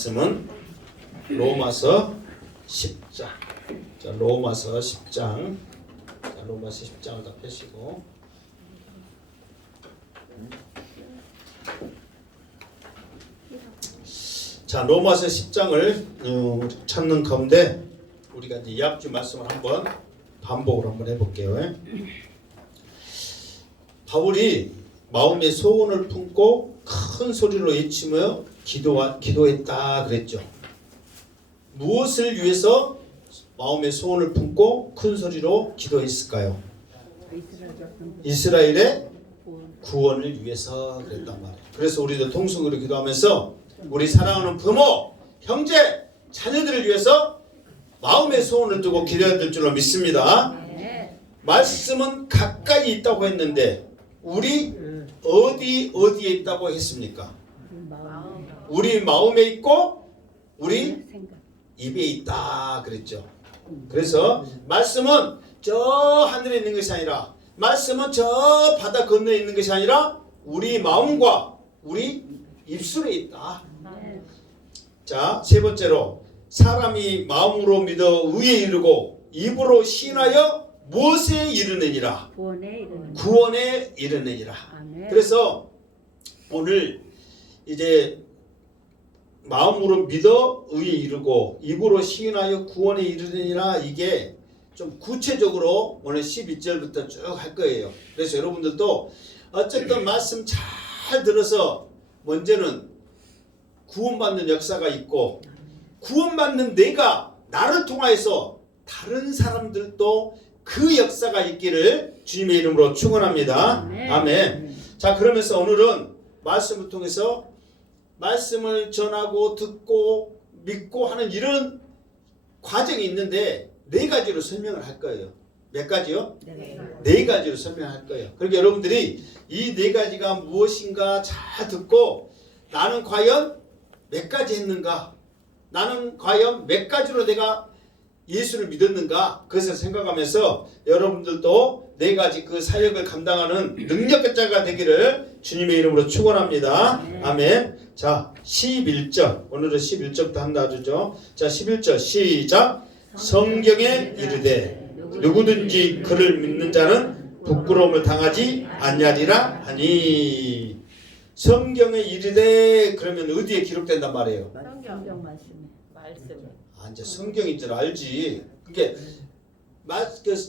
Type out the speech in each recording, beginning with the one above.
말씀은 로마서 10장. 자, 로마서 10장. 자, 로마서 10장을 다 펴시고. 자, 로마서 10장을 찾는 가운데 우리가 이제 이 앞주 말씀을 한번 반복을 한번 해볼게요. 바울이 마음의 소원을 품고 큰 소리로 외치며 기도했다 그랬죠. 무엇을 위해서 마음의 소원을 품고 큰 소리로 기도했을까요? 이스라엘의 구원을 위해서 그랬단 말이에요. 그래서 우리도 통성으로 기도하면서 우리 사랑하는 부모, 형제, 자녀들을 위해서 마음의 소원을 두고 기도해야 될 줄로 믿습니다. 말씀은 가까이 있다고 했는데 우리 어디에 있다고 했습니까? 우리 마음에 있고 우리 입에 있다 그랬죠. 그래서 말씀은 저 하늘에 있는 것이 아니라, 말씀은 저 바다 건너에 있는 것이 아니라 우리 마음과 우리 입술에 있다. 자, 세 번째로 사람이 마음으로 믿어 의에 이르고 입으로 시인하여 무엇에 이르느니라? 구원에 이르느니라. 그래서 오늘 이제 마음으로 믿어 의에 이르고 입으로 시인하여 구원에 이르느니라, 이게 좀 구체적으로 오늘 12절부터 쭉 할 거예요. 그래서 여러분들도 어쨌든 말씀 잘 들어서 먼저는 구원받는 역사가 있고, 구원받는 내가 나를 통하여서 다른 사람들도 그 역사가 있기를 주님의 이름으로 축원합니다. 아멘. 자, 그러면서 오늘은 말씀을 통해서 말씀을 전하고 듣고 믿고 하는 이런 과정이 있는데 네 가지로 설명을 할 거예요. 몇 가지요? 네 가지로 설명할 거예요. 그러니까 여러분들이 이 네 가지가 무엇인가 잘 듣고 나는 과연 몇 가지 했는가? 나는 과연 몇 가지로 내가 예수를 믿었는가? 그것을 생각하면서 여러분들도 네 가지 그 사역을 감당하는 능력자가 되기를 주님의 이름으로 축원합니다. 아멘. 자, 11절. 오늘은 11절부터 한다 하죠. 자, 11절 시작. 성경에 이르되 누구든지 그를 믿는 자는 부끄러움을 당하지 아니하리라 하니. 성경에 이르되 그러면 어디에 기록된단 말이에요? 성경 말씀. 이제 성경인 줄 알지. 그게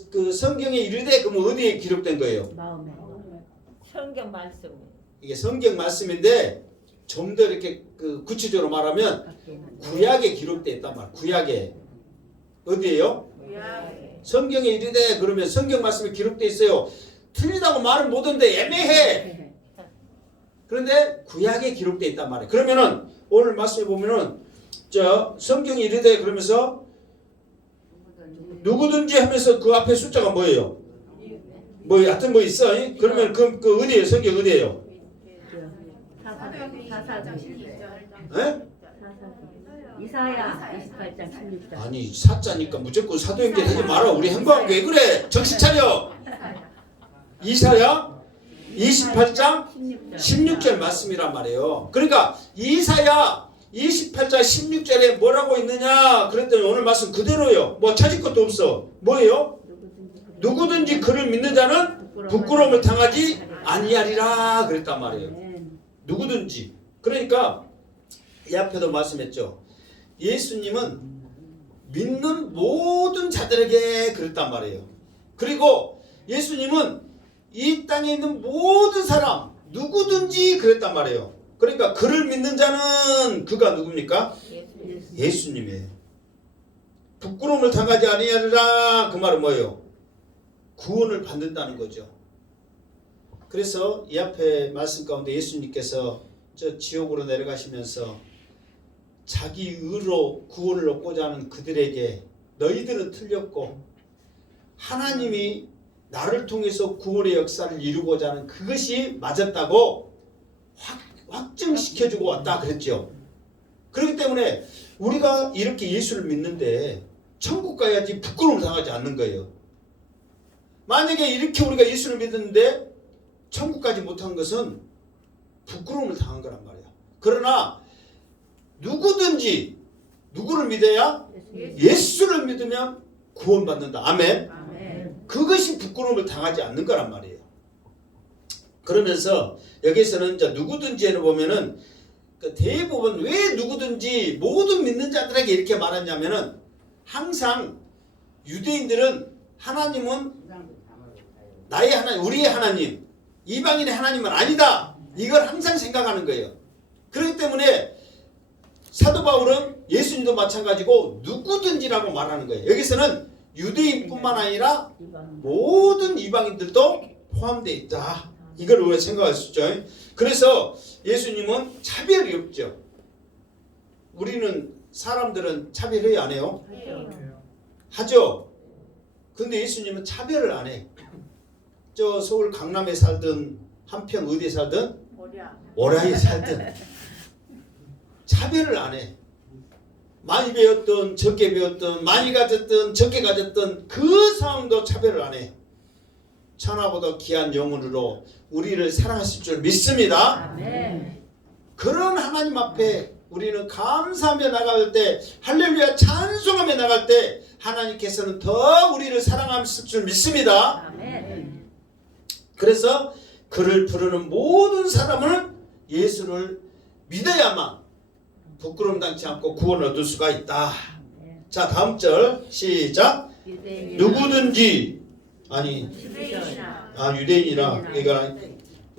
그 성경에 이르되 그러면 어디에 기록된 거예요? 마음에. 성경 말씀. 이게 성경 말씀인데 좀 더 이렇게 그 구체적으로 말하면 구약에 기록되어 있단 말이에요. 구약에. 어디에요? 성경에 이르되 그러면 성경 말씀에 기록되어 있어요. 틀리다고 말은 못하는데 애매해. 그런데 구약에 기록되어 있단 말이에요. 그러면은 오늘 말씀에 보면은 저 성경이 이르되 그러면서 누구든지 하면서 그 앞에 숫자가 뭐예요? 뭐 하여튼 뭐 있어? 그러면 그 어디에요? 성경 어디에요? 이사야 28장 16절. 아니 사자니까 무조건 사도행전 하지 마라. 우리 행복하게 왜 그래? 정신 차려. 이사야 28장 16절 말씀이란 말이에요. 그러니까 이사야 28장 16절에 뭐라고 있느냐 그랬더니 오늘 말씀 그대로예요. 뭐 찾을 것도 없어. 뭐예요? 누구든지 그를 믿는 자는 부끄러움을 당하지 아니하리라 그랬단 말이에요. 누구든지. 그러니까 이 앞에도 말씀했죠. 예수님은 믿는 모든 자들에게 그랬단 말이에요. 그리고 예수님은 이 땅에 있는 모든 사람 누구든지 그랬단 말이에요. 그러니까 그를 믿는 자는 그가 누굽니까? 예수님이에요. 부끄러움을 당하지 아니하리라 그 말은 뭐예요? 구원을 받는다는 거죠. 그래서 이 앞에 말씀 가운데 예수님께서 저 지옥으로 내려가시면서 자기 의로 구원을 얻고자 하는 그들에게 너희들은 틀렸고 하나님이 나를 통해서 구원의 역사를 이루고자 하는 그것이 맞았다고 확증시켜주고 왔다 그랬죠. 그렇기 때문에 우리가 이렇게 예수를 믿는데 천국 가야지 부끄러움을 당하지 않는 거예요. 만약에 이렇게 우리가 예수를 믿었는데 천국 가지 못한 것은 부끄러움을 당한 거란 말이야. 그러나 누구든지 누구를 믿어야? 예수를 믿으면 구원받는다. 아멘. 아멘. 그것이 부끄러움을 당하지 않는 거란 말이에요. 그러면서 여기서는 이제 누구든지에는 보면은 그 대부분 왜 누구든지 모든 믿는 자들에게 이렇게 말하냐면은 항상 유대인들은 하나님은 나의 하나님, 우리의 하나님, 이방인의 하나님은 아니다. 이걸 항상 생각하는 거예요. 그렇기 때문에 사도 바울은 예수님도 마찬가지고 누구든지라고 말하는 거예요. 여기서는 유대인뿐만 아니라 모든 이방인들도 포함되어 있다. 이걸 우리가 생각할 수 있죠. 그래서 예수님은 차별이 없죠. 우리는 사람들은 차별해요, 안 해요? 하죠. 근데 예수님은 차별을 안 해. 저 서울 강남에 살든 한평 어디에 살든 오라에 살든 차별을 안 해. 많이 배웠든 적게 배웠든 많이 가졌든 적게 가졌든 그 상황도 차별을 안 해. 천하보다 귀한 영혼으로 우리를 사랑하실 줄 믿습니다. 아멘. 그런 하나님 앞에 우리는 감사하며 나갈 때, 할렐루야 찬송하며 나갈 때 하나님께서는 더 우리를 사랑하실 줄 믿습니다. 아멘. 그래서 그를 부르는 모든 사람은 예수를 믿어야만 부끄러움 당치 않고 구원을 얻을 수가 있다. 자, 다음 절 시작. 누구든지 아니 유대인이라 그러니까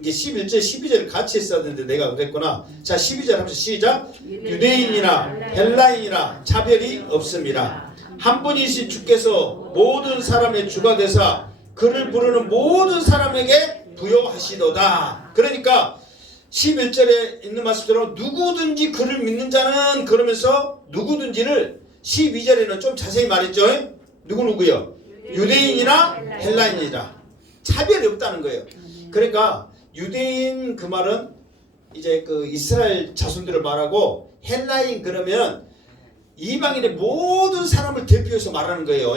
이게 11절 12절 같이 했어야 되는데 내가 그랬구나. 자, 12절 하면서 시작. 유대인이나 헬라인이나 차별이 없습니다. 한 분이신 주께서 모든 사람의 주가 되사 그를 부르는 모든 사람에게 부여하시도다. 그러니까 11절에 있는 말씀대로 누구든지 그를 믿는 자는 그러면서 누구든지를 12절에는 좀 자세히 말했죠. 누구요? 유대인이나 헬라인이라 차별이 없다는 거예요. 그러니까 유대인 그 말은 이제 그 이스라엘 자손들을 말하고 헬라인 그러면 이방인의 모든 사람을 대표해서 말하는 거예요.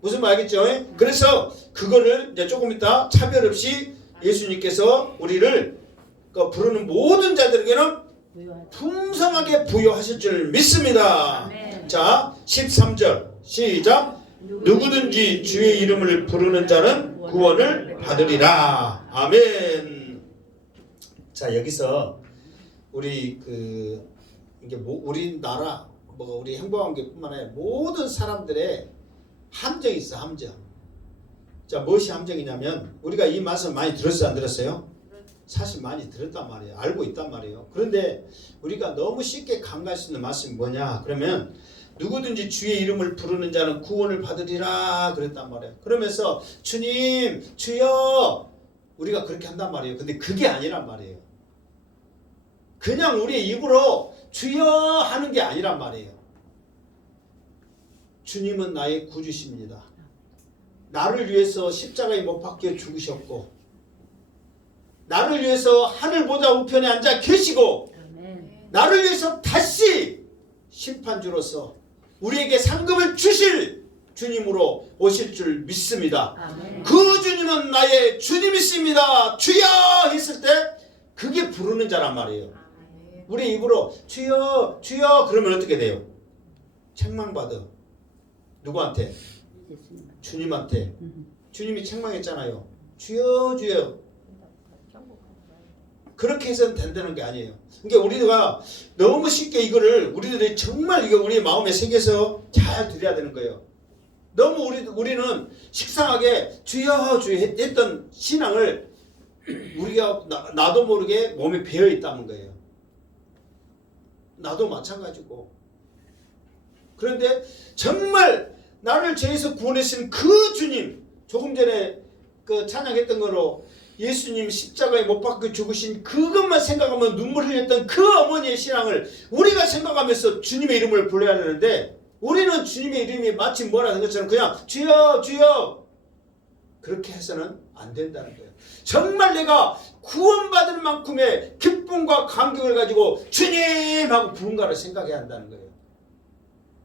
무슨 말 알겠죠? 그래서 그거를 이제 조금 이따 차별 없이 예수님께서 우리를 부르는 모든 자들에게는 풍성하게 부여하실 줄 믿습니다. 아멘. 자, 13절 시작. 누구든지 주의 이름을 부르는 자는 구원을 받으리라. 아멘. 자, 여기서 우리 이게 우리나라 우리 행복한교회뿐만 아니라 모든 사람들의 함정이 있어, 함정. 자, 무엇이 함정이냐면 우리가 이 말씀 많이 들었어요, 안 들었어요? 사실 많이 들었단 말이에요. 알고 있단 말이에요. 그런데 우리가 너무 쉽게 간과할 수 있는 말씀이 뭐냐? 그러면 누구든지 주의 이름을 부르는 자는 구원을 받으리라 그랬단 말이에요. 그러면서 주님, 주여 우리가 그렇게 한단 말이에요. 근데 그게 아니란 말이에요. 그냥 우리의 입으로 주여 하는 게 아니란 말이에요. 주님은 나의 구주십니다. 나를 위해서 십자가에 못 박혀 죽으셨고 나를 위해서 하늘 보좌 우편에 앉아 계시고 나를 위해서 다시 심판주로서 우리에게 상급을 주실 주님으로 오실 줄 믿습니다. 아멘. 그 주님은 나의 주님이십니다. 주여 했을 때 그게 부르는 자란 말이에요. 우리 입으로 주여 주여 그러면 어떻게 돼요? 책망받아. 누구한테? 주님한테. 주님이 책망했잖아요. 주여 주여. 그렇게 해서는 된다는 게 아니에요. 그러니까 우리가 너무 쉽게 이거를 우리들이 정말 이거 우리 마음에 새겨서 잘 드려야 되는 거예요. 너무 우리는 식상하게 주여 주여 했던 신앙을 우리가 나도 모르게 몸에 배어 있다는 거예요. 나도 마찬가지고. 그런데 정말 나를 죄에서 구원하신 그 주님, 조금 전에 그 찬양했던 거로 예수님 십자가에 못 박혀 죽으신 그것만 생각하면 눈물 흘렸던 그 어머니의 신앙을 우리가 생각하면서 주님의 이름을 불러야 하는데 우리는 주님의 이름이 마치 뭐라는 것처럼 그냥 주여 주여 그렇게 해서는 안 된다는 거예요. 정말 내가 구원받을 만큼의 기쁨과 감격을 가지고 주님 하고 부른가를 생각해야 한다는 거예요.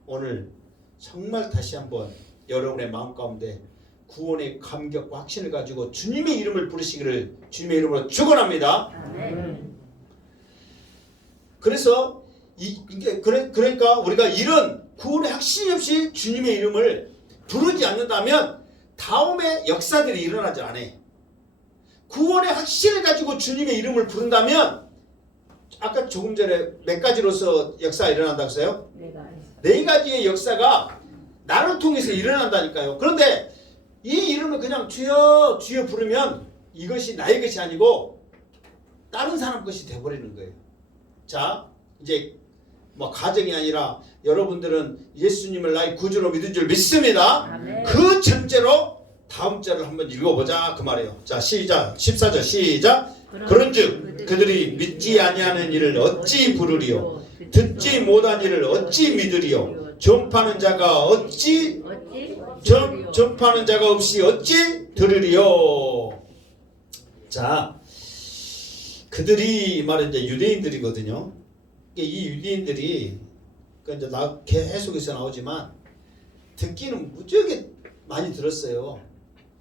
오늘 정말 다시 한번 여러분의 마음 가운데 구원의 감격과 확신을 가지고 주님의 이름을 부르시기를 주님의 이름으로 축원합니다. 아멘. 그래서 그러니까 우리가 이런 구원의 확신이 없이 주님의 이름을 부르지 않는다면 다음에 역사들이 일어나지 않아. 구원의 확신을 가지고 주님의 이름을 부른다면 아까 조금 전에 몇 가지로서 역사가 일어난다고 했어요? 네 가지의 역사가 나를 통해서 일어난다니까요. 그런데 이 이름을 그냥 주여 주여 부르면 이것이 나의 것이 아니고 다른 사람 것이 돼버리는 거예요. 자, 이제 뭐 가정이 아니라 여러분들은 예수님을 나의 구주로 믿은 줄 믿습니다. 아멘. 그 전제로 다음 절을 한번 읽어보자 그 말이에요. 자, 시작. 14절 시작. 그런즉 그들이 믿지 아니하는 이를 어찌 부르리요? 듣지 못한 이를 어찌 믿으리요? 전파하는 자가 어찌 전파하는 자가 없이 어찌 들으리요? 자, 그들이 말은 이제 유대인들이거든요. 이 유대인들이 이제 계속해서 나오지만 듣기는 무지하게 많이 들었어요.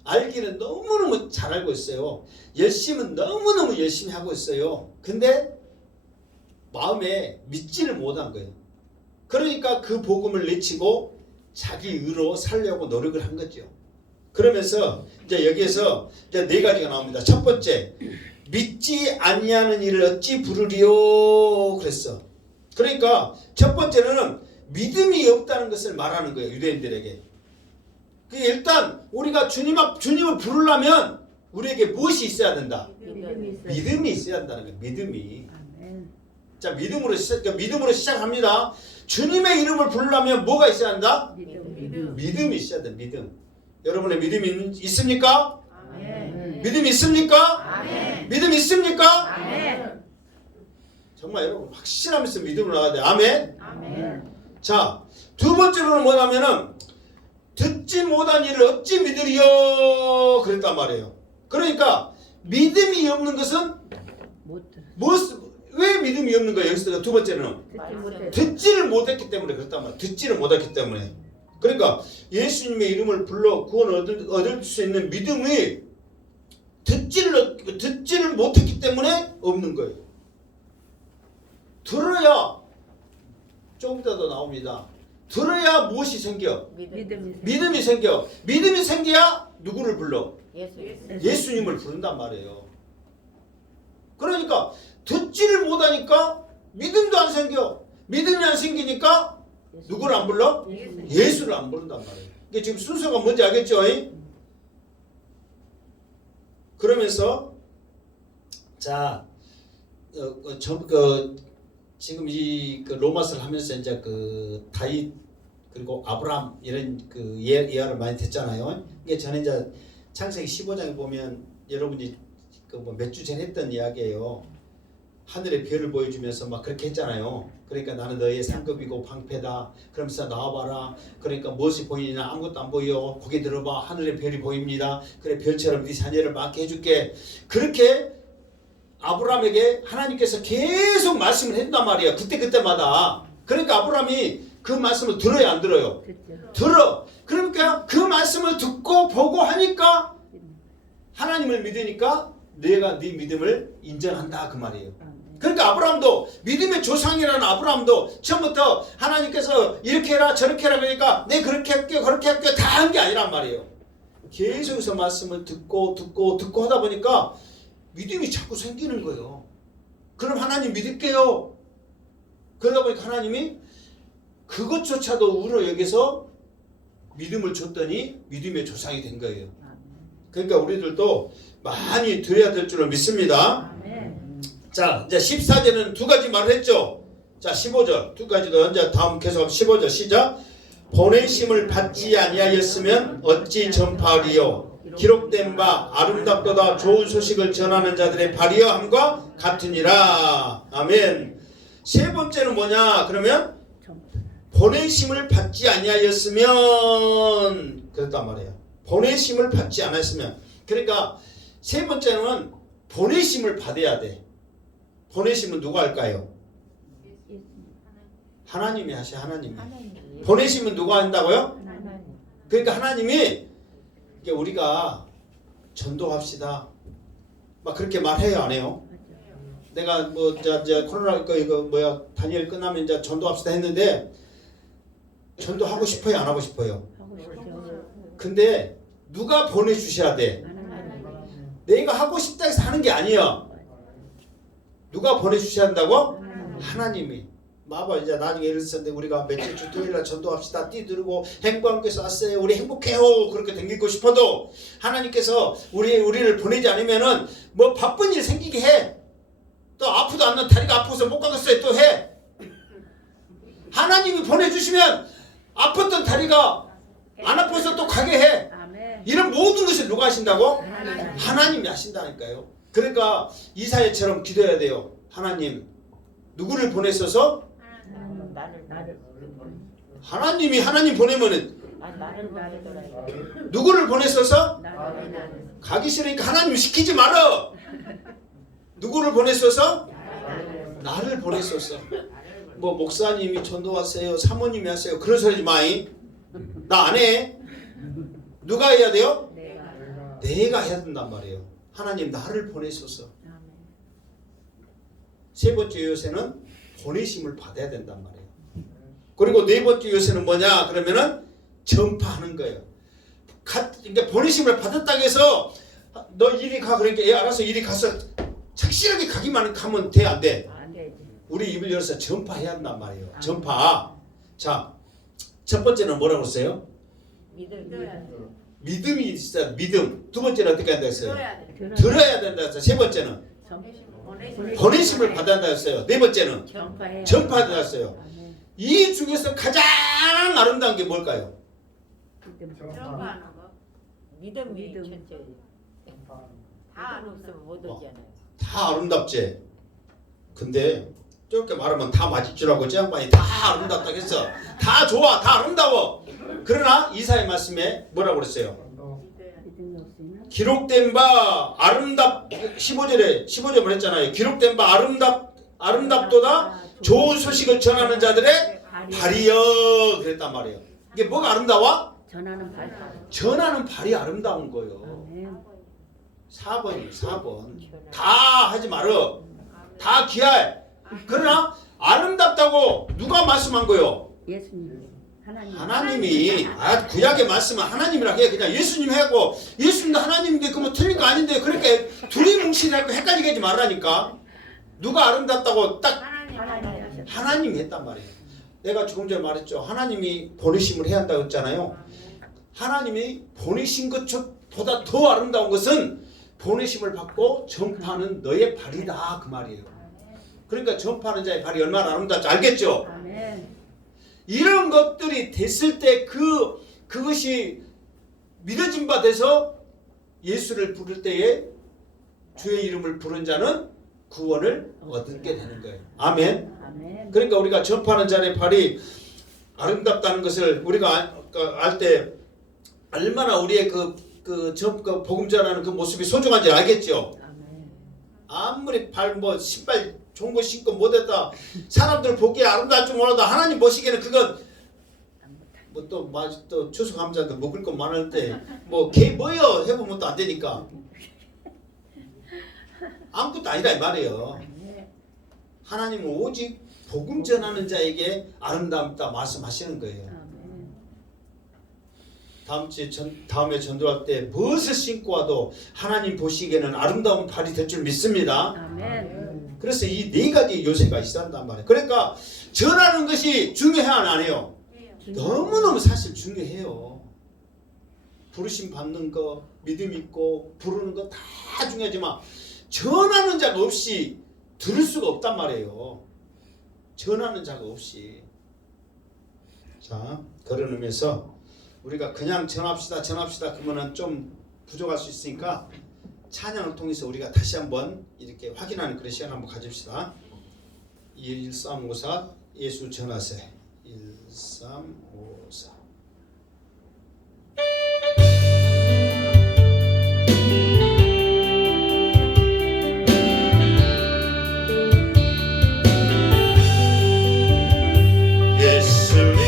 알기는 너무너무 잘 알고 있어요. 열심은 너무너무 열심히 하고 있어요. 근데 마음에 믿지를 못한 거예요. 그러니까 그 복음을 내치고 자기 의로 살려고 노력을 한 거죠. 그러면서 이제 여기에서 이제 네 가지가 나옵니다. 첫 번째, 믿지 아니하는 일을 어찌 부르리요 그랬어. 그러니까 첫 번째는 믿음이 없다는 것을 말하는 거예요. 유대인들에게. 일단 우리가 주님을 부르려면 우리에게 무엇이 있어야 된다? 믿음이 있어야 한다는 거예요. 믿음이. 자, 믿음으로 시작합니다. 주님의 이름을 부르려면 뭐가 있어야 한다? 믿음이 있어야 돼. 믿음. 여러분의 믿음이 있습니까? 믿음이 있습니까? 믿음이 있습니까? 정말 여러분 확신하면서 믿음으로 나가야 돼. 아멘. 자, 두 번째로는 뭐냐면은 듣지 못한 일을 어찌 믿으리요 그랬단 말이에요. 그러니까 믿음이 없는 것은 왜 믿음이 없는 거예요? 여기서 두 번째는 듣지를 못했기 때문에 그랬단 말이에요. 듣지를 못했기 때문에. 그러니까 예수님의 이름을 불러 구원을 얻을 수 있는 믿음이 듣지를 못했기 때문에 없는 거예요. 들어야 조금 이따 더 나옵니다. 들어야 무엇이 생겨? 믿음이 생겨. 믿음이 생겨야 누구를 불러? 예수님을 부른단 말이에요. 그러니까 듣지를 못하니까 믿음도 안 생겨. 믿음이 안 생기니까 누구를 안 불러? 예수를 안 부른단 말이에요. 이게 지금 순서가 뭔지 알겠죠? 그러면서 자, 지금 이 로마서를 하면서 이제 다윗 그리고 아브라함 이런 예화를 많이 듣잖아요. 이게 저는 이제 창세기 15장에 보면 여러분이 몇 주 전에 했던 이야기예요. 하늘의 별을 보여주면서 막 그렇게 했잖아요. 그러니까 나는 너의 상급이고 방패다. 그러면서 나와봐라. 그러니까 무엇이 보이냐? 아무것도 안 보여. 고개 들어봐. 하늘의 별이 보입니다. 그래, 별처럼 네 자녀를 많게 해줄게. 그렇게 아브라함에게 하나님께서 계속 말씀을 했단 말이에요. 그때마다. 그러니까 아브라함이 그 말씀을 들어야 안 들어요? 들어. 그러니까 그 말씀을 듣고 보고 하니까 하나님을 믿으니까 내가 네 믿음을 인정한다 그 말이에요. 그러니까 아브라함도 믿음의 조상이라는 아브라함도 처음부터 하나님께서 이렇게 해라 저렇게 해라 그러니까 내 그렇게 할게요 그렇게 할게요 다 한 게 아니란 말이에요. 계속해서 말씀을 듣고 하다 보니까 믿음이 자꾸 생기는 거예요. 그럼 하나님 믿을게요. 그러다 보니까 하나님이 그것조차도 우러 여기서 믿음을 줬더니 믿음의 조상이 된 거예요. 그러니까 우리들도 많이 드려야 될 줄을 믿습니다. 자, 이제 14절은 두 가지 말을 했죠. 자, 15절 두 가지도 이제 다음 계속 15절 시작. 보내심을 받지 아니하였으면 어찌 전파하리요? 기록된 바 아름답도다 좋은 소식을 전하는 자들의 발휘함과 같으니라. 아멘. 세 번째는 뭐냐? 그러면 보내심을 받지 아니하였으면 그랬단 말이에요. 보내심을 받지 않았으면. 그러니까 세 번째는 보내심을 받아야 돼. 보내심은 누가 할까요? 하나님이 하셔. 하나님이. 보내심은 누가 한다고요? 그러니까 하나님이 우리가 전도합시다 막 그렇게 말해요 안 해요? 내가 뭐 이제 코로나 이거 뭐야 다니엘 끝나면 이제 전도합시다 했는데 전도하고 싶어요, 안 하고 싶어요? 하고 싶죠. 근데 누가 보내주셔야 돼. 내가 하고 싶다 해서 하는 게 아니야. 누가 보내주셔야 한다고? 하나님이. 봐봐 이제 나중에 예를 들었는데 우리가 며칠 주 토요일날 전도합시다 뛰들고 행복함께서 왔어요. 우리 행복해요. 그렇게 댕기고 싶어도 하나님께서 우리를 보내지 않으면은 뭐 바쁜 일 생기게 해. 또 아프도 않는 다리가 아파서 못 가겠어요. 또 해. 하나님이 보내주시면 아팠던 다리가 안 아파서 또 가게 해. 아멘. 이런 모든 것을 누가 하신다고? 하나님. 하나님이 하신다니까요. 그러니까 이사야처럼 기도해야 돼요. 하나님 누구를 보내셔서 나를 하나님이 하나님 보내면은 나를 보내더라. 누구를 보내셔서 나를. 가기 싫으니까 하나님 시키지 말아. 누구를 보내셔서 나를 보내셔서 뭐 목사님이 전도하세요, 사모님이 하세요. 그런 소리 하지 마이. 나 안 해. 누가 해야 돼요? 내가 해야 된단 말이에요. 하나님 나를 보내셔서. 아멘. 세 번째 요새는 보내심을 받아야 된단 말이에요. 그리고 네 번째 요새는 뭐냐? 그러면은 전파하는 거예요. 그러니까 보내심을 받았다고 해서 너 이리 가 그러니까 얘 알아서 이리 가서 착실하게 가기만 하면 돼, 안 돼? 안 되지. 우리 입을 열어서 전파해야 한단 말이에요. 아멘. 전파. 자, 첫 번째는 뭐라고 했어요? 믿음이 있어야 믿음. 두 번째는 어떻게 한다 했어요? 들어야 된다 했어요. 세 번째는 보내심을 받아야 한다 했어요. 네 번째는 전파한다 했어요. 아멘. 이 중에서 가장 아름다운 게 뭘까요? 믿음이 믿음. 첫째. 다 없으면 못 오잖아요. 다 아름답지. 근데 저렇게 말하면 다 맞을 줄 알고 저 양반이 다 아름답다고 했어. 다 좋아, 다 아름다워. 그러나 이사의 말씀에 뭐라고 그랬어요? 믿음이 없으면 기록된 바 15절에 했잖아요. 기록된 바 아름답도다 좋은 소식을 전하는 자들의 발이여 그랬단 말이에요. 이게 뭐가 아름다워? 전하는 발. 전하는 발이 아름다운 거예요. 아멘. 4번 다 하지 말어. 다 기할. 그러나 아름답다고 누가 말씀한 거요? 예수님. 하나님. 하나님이. 구약의 말씀은 하나님이라 해. 그냥 예수님 하고 예수님도 하나님인데 그뭐 틀린 거 아닌데 그렇게 둘이 뭉치라고 헷갈리게 하지 말라니까. 누가 아름답다고 딱 하나님. 하나님이 했단 말이에요. 내가 조금 전에 말했죠. 하나님이 보내심을 해야 한다고 했잖아요. 하나님이 보내신 것보다 더 아름다운 것은 보내심을 받고 전파하는 너의 발이다 그 말이에요. 그러니까 전파하는 자의 발이 얼마나 아름답지 알겠죠? 아멘. 이런 것들이 됐을 때 그것이 믿어진 바 돼서 예수를 부를 때에 주의 이름을 부른 자는 구원을 얻게 되는 거예요. 아멘. 아멘. 그러니까 우리가 전파하는 자의 발이 아름답다는 것을 우리가 알 때 얼마나 우리의 그 복음 전하는 그 모습이 소중한지 알겠죠? 아멘. 아무리 신발 좋은 거 신고 못했다 사람들 보기에 아름다울 줄 몰라도 하나님 보시기에는 그건 뭐 또 추수감사도 먹을 것 많을 때 뭐 개 뭐요 해보면 또 안 되니까 아무것도 아니다 이 말이에요. 하나님은 오직 복음 전하는 자에게 아름답다 말씀하시는 거예요. 아멘. 다음에 전도할 때 무엇을 신고 와도 하나님 보시기에는 아름다운 발이 될 줄 믿습니다. 아멘. 그래서 이 네 가지 요새가 있었단 말이에요. 그러니까 전하는 것이 중요해요 안 해요? 너무너무 사실 중요해요. 부르심 받는 거 믿음 있고 부르는 거 다 중요하지만 전하는 자가 없이 들을 수가 없단 말이에요. 전하는 자가 없이. 자, 그런 의미에서 우리가 그냥 전합시다 그러면은 좀 부족할 수 있으니까 찬양을 통해서 우리가 다시 한번 이렇게 확인하는 그런 시간 한번 가집시다. 1354 예수 전하세 1354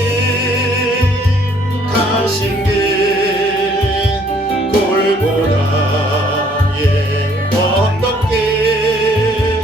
예수님 가신 길 골고다의 언덕길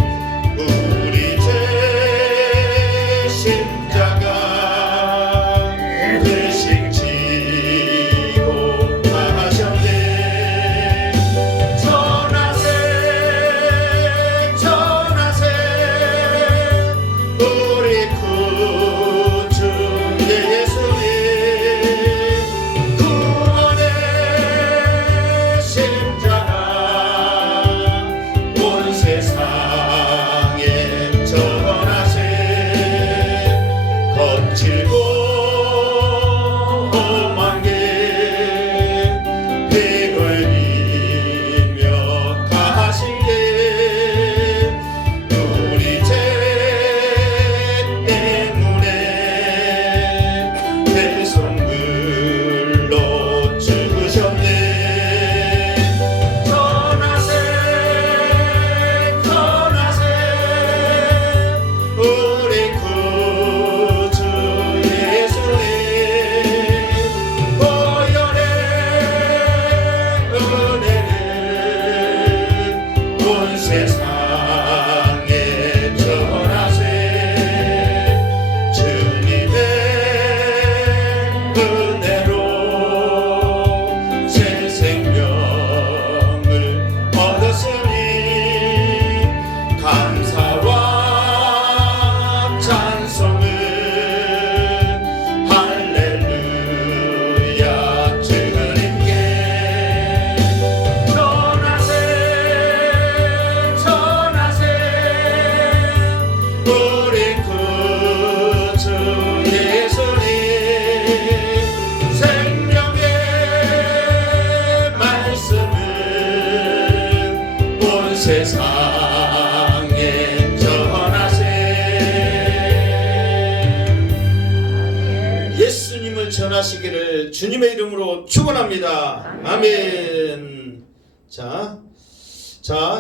예수님을 전하시기를 주님의 이름으로 축원합니다. 아멘. 자,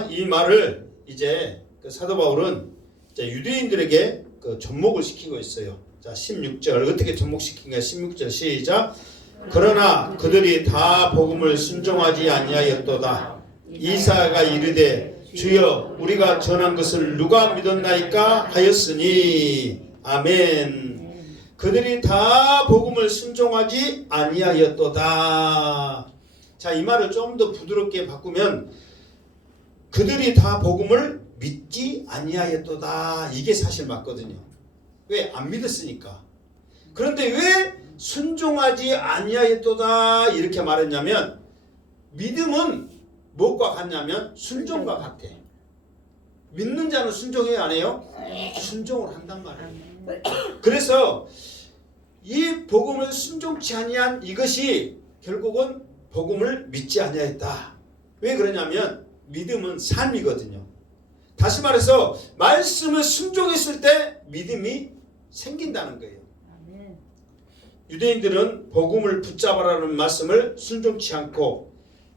이 말을 이제 그 사도 바울은 이제 유대인들에게 그 접목을 시키고 있어요. 자, 16절 어떻게 접목시킨가? 16절 시작. 그러나 그들이 다 복음을 순종하지 아니하였도다. 이사야가 이르되 주여 우리가 전한 것을 누가 믿었나이까 하였으니. 아멘. 그들이 다 복음을 순종하지 아니하였도다. 자, 이 말을 좀 더 부드럽게 바꾸면 그들이 다 복음을 믿지 아니하였도다. 이게 사실 맞거든요. 왜? 안 믿었으니까. 그런데 왜 순종하지 아니하였도다 이렇게 말했냐면 믿음은 무엇과 같냐면 순종과 같아. 믿는 자는 순종해야 안 해요? 순종을 한단 말이에요. 그래서 이 복음을 순종치 아니한 이것이 결국은 복음을 믿지 아니하였다. 왜 그러냐면 믿음은 삶이거든요. 다시 말해서 말씀을 순종했을 때 믿음이 생긴다는 거예요. 유대인들은 복음을 붙잡아라는 말씀을 순종치 않고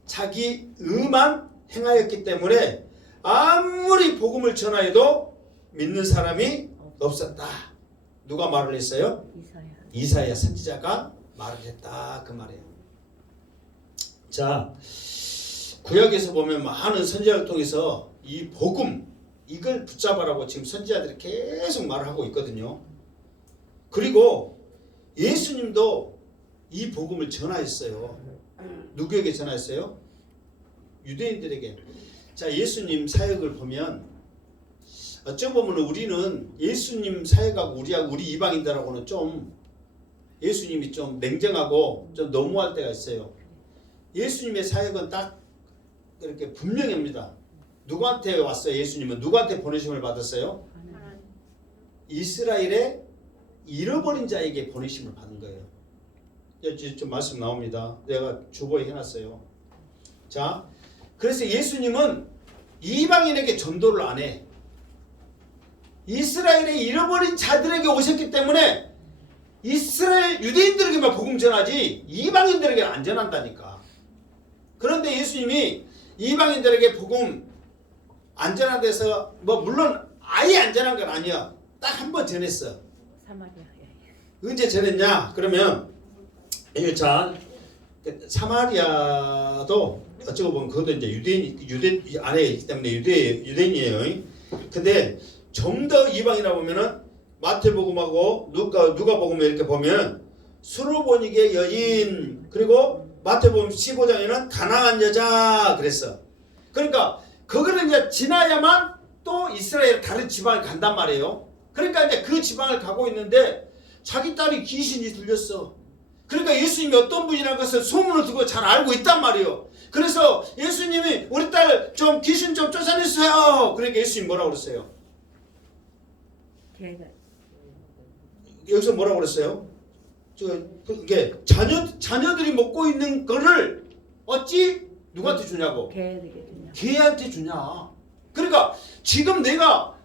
자기 의만 행하였기 때문에 아무리 복음을 전하여도 믿는 사람이 없었다. 누가 말을 했어요? 이사야 선지자가 말을 했다 그 말이에요. 자, 구약에서 보면 많은 선지자를 통해서 이 복음 이걸 붙잡아라고 지금 선지자들이 계속 말을 하고 있거든요. 그리고 예수님도 이 복음을 전하였어요. 누구에게 전하였어요? 유대인들에게. 자, 예수님 사역을 보면 어쩌 보면 우리는 예수님 사역하고 우리 이방인들하고는 좀 예수님이 좀 냉정하고 좀 너무할 때가 있어요. 예수님의 사역은 딱 이렇게 분명합니다. 누구한테 왔어요? 예수님은 누구한테 보내심을 받았어요? 이스라엘의 잃어버린 자에게 보내심을 받은 거예요. 여기 좀 말씀 나옵니다. 내가 주보에 해놨어요. 자, 그래서 예수님은 이방인에게 전도를 안 해. 이스라엘의 잃어버린 자들에게 오셨기 때문에 이스라엘 유대인들에게만 복음 전하지 이방인들에게는 안 전한다니까. 그런데 예수님이 이방인들에게 복음 안 전한 데서 뭐 물론 아예 안 전한 건 아니야. 딱 한 번 전했어. 언제 전했냐? 그러면 자, 사마리아도 어쩌고 보면 그것도 이제 유대 안에 있기 때문에 유대인이에요. 근데 좀 더 이방이라 보면은 마태복음하고 누가복음 이렇게 보면 수르보니게 여인, 그리고 마태복음 15장에는 가나안 여자 그랬어. 그러니까 그거를 이제 지나야만 또 이스라엘 다른 지방을 간단 말이에요. 그러니까 이제 그 지방을 가고 있는데 자기 딸이 귀신이 들렸어. 그러니까 예수님이 어떤 분이라는 것을 소문을 두고 잘 알고 있단 말이에요. 그래서 예수님이 우리 딸 좀 귀신 좀 쫓아냈어요. 그러니까 예수님이 뭐라고 그랬어요? 여기서 뭐라고 그랬어요? 이게 자녀들이 먹고 있는 거를 어찌 누구한테 주냐고? 개한테 주냐? 그러니까 지금 내가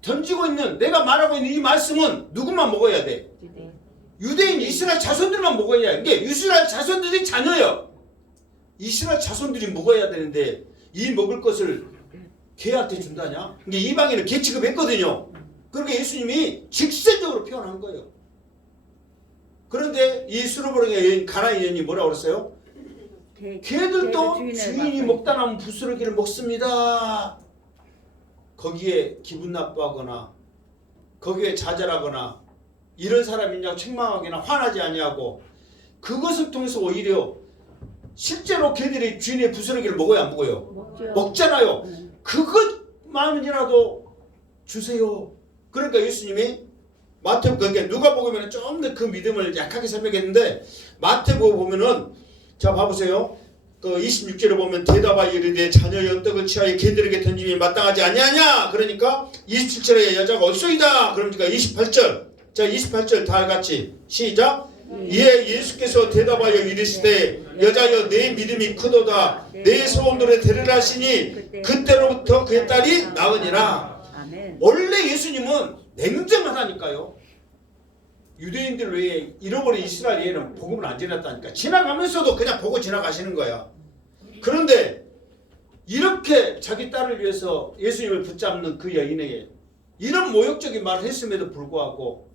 던지고 있는, 내가 말하고 있는 이 말씀은 누구만 먹어야 돼? 유대인 이스라엘 자손들만 먹어야 돼. 이게 이스라엘 자손들이 자녀예요. 이스라엘 자손들이 먹어야 되는데 이 먹을 것을 개한테 준다냐? 이게 이방인은 개 취급했거든요. 그러니까 예수님이 직설적으로 표현한 거예요. 그런데 이 수르보르게 여인 가나안 여인이 뭐라고 그랬어요? 개들도 주인이 먹다 남은 부스러기를 먹습니다. 거기에 기분 나빠하거나 거기에 좌절하거나 이런 사람이냐 책망하거나 화나지 아니하고 그것을 통해서 오히려 실제로 개들이 주인의 부스러기를 먹어야 안 먹어요? 먹잖아요. 그것만이라도 주세요. 그러니까 예수님이 마태복음, 그러니까 누가복음에는 좀 더 그 믿음을 약하게 설명했는데 마태복음 보면은 자 봐보세요. 그 26절에 보면 대답하여 이르되 자녀의 떡을 취하여 개들에게 던짐이 마땅하지 아니하냐. 그러니까 27절에 여자가 없소이다. 그러니까 28절. 자 28절 다 같이 시작. 이에 예수께서 대답하여 이르시되 여자여 내 믿음이 크도다. 내 소원대로 되리라 하시니 그때로부터 그의 딸이 나으니라. 원래 예수님은 냉정하다니까요. 유대인들 외에 잃어버린 이스라엘 외에는 복음을 안 전했다니까. 지나가면서도 그냥 보고 지나가시는 거야. 그런데 이렇게 자기 딸을 위해서 예수님을 붙잡는 그 여인에게 이런 모욕적인 말을 했음에도 불구하고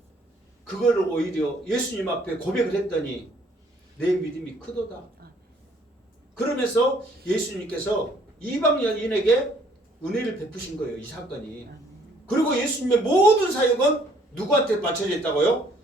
그거를 오히려 예수님 앞에 고백을 했더니 내 믿음이 크도다. 그러면서 예수님께서 이방 여인에게 은혜를 베푸신 거예요. 이 사건이. 그리고 예수님의 모든 사역은 누구한테 맞춰져 있다고요?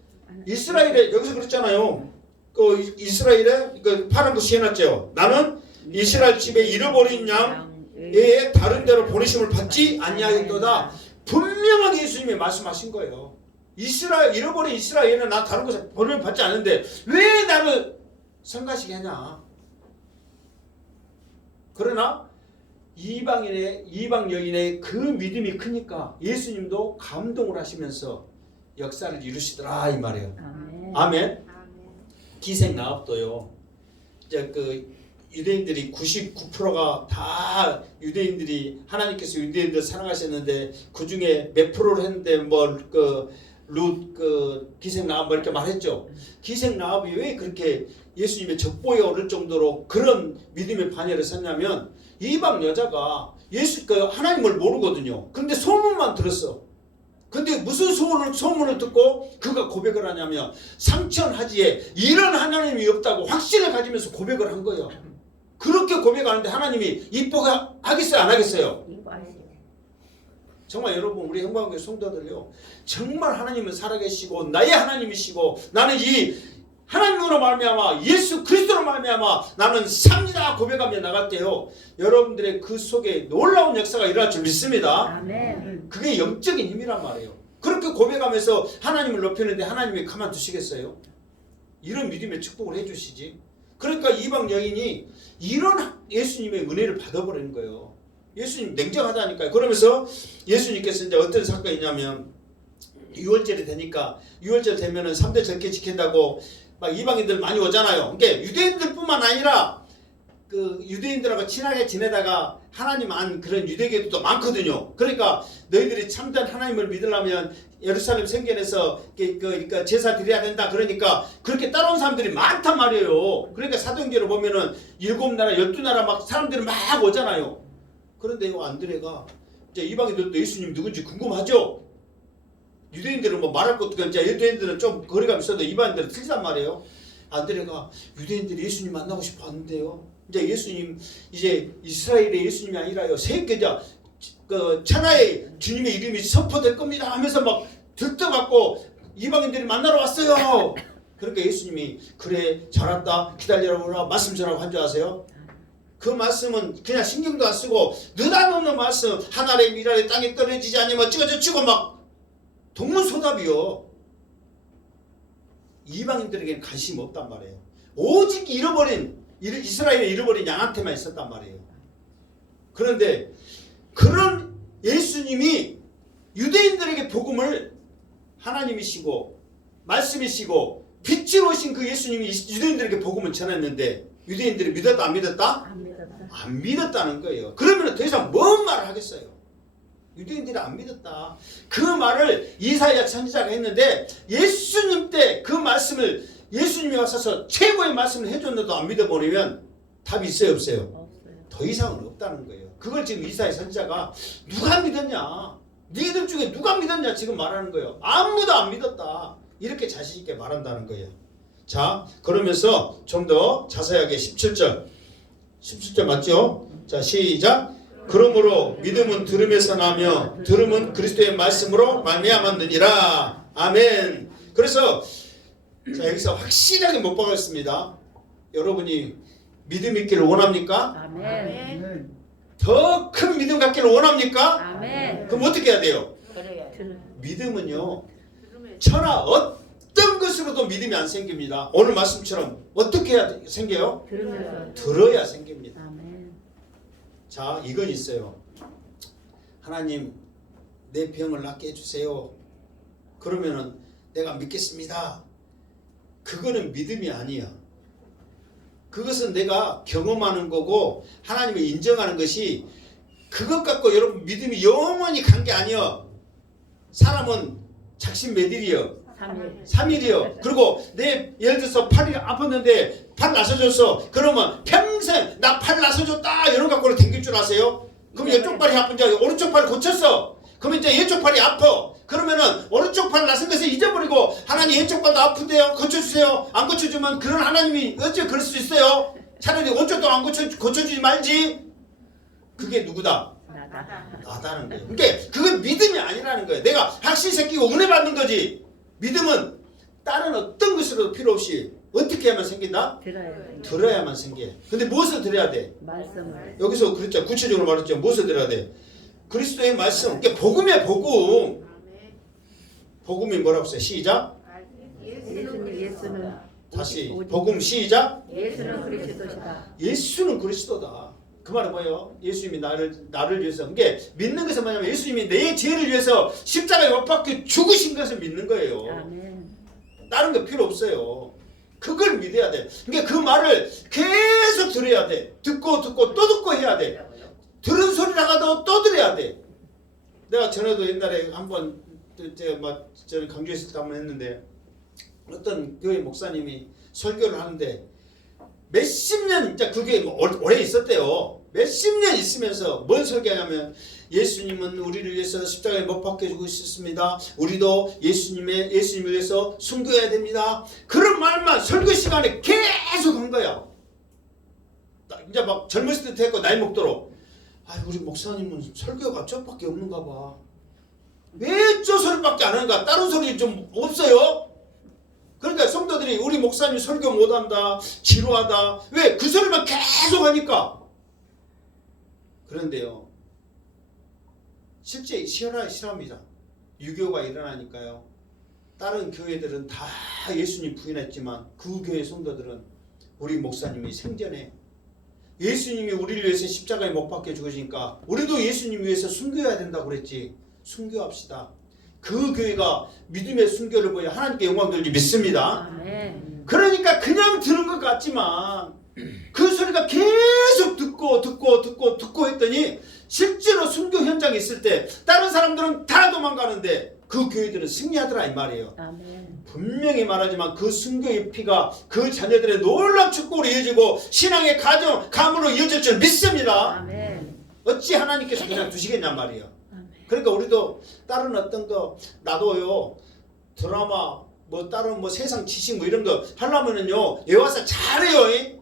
이스라엘에, 여기서 그랬잖아요. 그 이스라엘에 그 파란 거 시해놨죠. 나는 이스라엘 집에 잃어버린 양에 다른 데로 보내심을 받지 아니하였도다. 분명하게 예수님이 말씀하신 거예요. 잃어버린 이스라엘은 나 다른 곳에 보내심 받지 않는데 왜 나를 성가시게 하냐. 그러나 이방 여인의 그 믿음이 크니까 예수님도 감동을 하시면서 역사를 이루시더라 이 말이에요. 아멘. 기생 나합도요. 이제 그 유대인들이 99%가 다 유대인들이 하나님께서 유대인들 사랑하셨는데 그 중에 몇 프로를 했는데 뭐 그 기생 나합 뭐 이렇게 말했죠. 기생 나합이 왜 그렇게 예수님의 적보에 오를 정도로 그런 믿음의 반열에 섰냐면 이방 여자가 하나님을 모르거든요. 근데 소문만 들었어. 근데 무슨 소문을 듣고 그가 고백을 하냐면 상천하지에 이런 하나님이 없다고 확신을 가지면서 고백을 한 거예요. 그렇게 고백하는데 하나님이 이뻐하겠어요? 안 하겠어요? 정말 여러분 우리 행방교회 성도들요. 정말 하나님은 살아계시고 나의 하나님이시고 나는 이 하나님으로 말미암아 예수 그리스도로 말미암아 나는 삽니다 고백하며 나갈 때요. 여러분들의 그 속에 놀라운 역사가 일어날 줄 믿습니다. 아멘. 그게 영적인 힘이란 말이에요. 그렇게 고백하면서 하나님을 높이는데 하나님이 가만두시겠어요? 이런 믿음의 축복을 해주시지. 그러니까 이방 여인이 이런 예수님의 은혜를 받아버리는 거예요. 예수님 냉정하다니까요. 그러면서 예수님께서 이제 어떤 사건이 있냐면 6월절이 되니까 6월절 되면은 3대 절기 지킨다고 막 이방인들 많이 오잖아요. 그러니까 유대인들뿐만 아니라 그 유대인들하고 친하게 지내다가 하나님 안 그런 유대교도 많거든요. 그러니까 너희들이 참된 하나님을 믿으려면 예루살렘 성전에서 그러니까 제사 드려야 된다. 그러니까 그렇게 따라온 사람들이 많단 말이에요. 그러니까 사도행전을 보면은 7나라 12나라 막 사람들이 막 오잖아요. 그런데 이 안드레가 이제 이방인들도 예수님 누군지 궁금하죠. 유대인들은 뭐 말할 것도 없고 이제 유대인들은 좀 거리감이 있어도 이방인들은 틀리단 말이에요. 안드레가 유대인들이 예수님 만나고 싶어 하는데요. 이제 예수님 이제 이스라엘의 예수님이 아니라요. 그 천하의 주님의 이름이 선포될 겁니다 하면서 막 들떠갖고 이방인들이 만나러 왔어요. 그러니까 예수님이 그래 잘한다 기다리라고 말씀 전하고 한 줄 아세요? 그 말씀은 그냥 신경도 안 쓰고 느닷없는 말씀 하늘의 미랄이 땅에 떨어지지 않으면 찌그러지고 막 동문소답이요. 이방인들에게는 관심이 없단 말이에요. 오직 이스라엘에 잃어버린 양한테만 있었단 말이에요. 그런데 그런 예수님이 유대인들에게 복음을 하나님이시고 말씀이시고 빛으로 오신 그 예수님이 유대인들에게 복음을 전했는데 유대인들이 믿었다 안 믿었다? 안 믿었다는 거예요. 그러면 더 이상 뭔 말을 하겠어요? 유대인들이 안 믿었다. 그 말을 이사야 선지자가 했는데 예수님 때 그 말씀을 예수님이 와서 최고의 말씀을 해줬는데도 안 믿어버리면 답이 있어요 없어요? 없어요. 더 이상은 없다는 거예요. 그걸 지금 이사야 선지자가 누가 믿었냐? 니들 중에 누가 믿었냐 지금 말하는 거예요. 아무도 안 믿었다. 이렇게 자신 있게 말한다는 거예요. 자 그러면서 좀 더 자세하게 17절 맞죠? 자 시작. 그러므로 믿음은 들음에서 나며 들음은 그리스도의 말씀으로 말미암았느니라. 아멘. 그래서 자 여기서 확실하게 못 박았습니다. 여러분이 믿음 있기를 원합니까? 아멘. 더 큰 믿음 갖기를 원합니까? 아멘. 그럼 어떻게 해야 돼요? 그래야 믿음은요 천하 어떤 것으로도 믿음이 안 생깁니다. 오늘 말씀처럼 어떻게 해야 생겨요? 들으면서. 들어야 생깁니다. 아멘. 자 이건 있어요. 하나님 내 병을 낫게 해주세요. 그러면은 내가 믿겠습니다. 그거는 믿음이 아니야. 그것은 내가 경험하는 거고 하나님을 인정하는 것이 그것 갖고 여러분 믿음이 영원히 간 게 아니야. 사람은 작심매들이여. 3일. 3일이요. 그리고 내 예를 들어서 팔이 아팠는데 팔 나서줬어. 그러면 평생 나 팔 나서줬다 이런 갖고는 댕길 줄 아세요? 그럼 이쪽 팔이 아픈지 오른쪽 팔 고쳤어. 그럼 이제 왼쪽 팔이 아파. 그러면은 오른쪽 팔 나선 것을 잊어버리고 하나님 왼쪽 팔도 아픈데요. 고쳐주세요. 안 고쳐주면 그런 하나님이 어째 그럴 수 있어요? 차라리 오른쪽도 안 고쳐주지 말지. 그게 누구다? 나다는 거예요. 그러니까 그건 믿음이 아니라는 거예요. 내가 확신이 생기고 은혜 받는 거지. 믿음은 다른 어떤 것으로도 필요 없이 어떻게 하면 생긴다? 들어야만 생겨. 근데 무엇을 들어야 돼? 말씀을. 여기서 그랬죠. 구체적으로 말했죠. 무엇을 들어야 돼? 그리스도의 말씀. 그러니까 복음이야 복음. 복음이 뭐라고 써요? 시작. 예수는 다시 오직 복음 시작. 예수는 그리스도시다. 예수는 그리스도다. 그 말은 뭐예요? 예수님이 나를 위해서. 그게 믿는 것은 뭐냐면 예수님이 내 죄를 위해서 십자가에 못 박혀 죽으신 것을 믿는 거예요. 아멘. 다른 거 필요 없어요. 그걸 믿어야 돼. 그러니까 그 말을 계속 들어야 돼. 듣고 또 듣고 해야 돼. 들은 소리라가도 또 들어야 돼. 내가 전에도 옛날에 한번 저는 강주에서 한번 했는데 어떤 교회 목사님이 설교를 하는데 몇십 년 진짜 그 교회에 오래 있었대요. 몇십 년 있으면서 뭔 설교하냐면 예수님은 우리를 위해서 십자가에 못 박혀 죽으셨습니다. 우리도 예수님을 위해서 순교해야 됩니다. 그런 말만 설교 시간에 계속 한 거야. 이제 막 젊었을 때 했고 나이 먹도록 우리 목사님은 설교가 저밖에 없는가 봐. 왜 저 소리밖에 안 하는가? 다른 소리 좀 없어요? 그러니까 성도들이 우리 목사님 설교 못한다, 지루하다. 왜? 그 소리만 계속 하니까. 그런데요, 실제 실합니다. 유교가 일어나니까요. 다른 교회들은 다 예수님 부인했지만 그 교회 성도들은 우리 목사님이 생전에 예수님이 우리를 위해서 십자가에 못 박혀 죽으시니까 우리도 예수님 위해서 순교해야 된다고 그랬지. 순교합시다. 그 교회가 믿음의 순교를 보여 하나님께 영광 돌리지 믿습니다. 아멘. 그러니까 그냥 들은 것 같지만 그 소리가 계속 듣고 했더니 실제로 순교 현장에 있을 때 다른 사람들은 다 도망가는데 그 교회들은 승리하더라 이 말이에요. 아멘. 분명히 말하지만 그 순교의 피가 그 자녀들의 놀라운 축복으로 이어지고 신앙의 가문으로 이어질 줄 믿습니다. 아멘. 어찌 하나님께서 그냥 두시겠냔 말이에요. 아멘. 그러니까 우리도 다른 어떤 거 나도요 드라마 뭐 다른 뭐 세상 지식 뭐 이런 거 하려면은요 예와서 잘해요.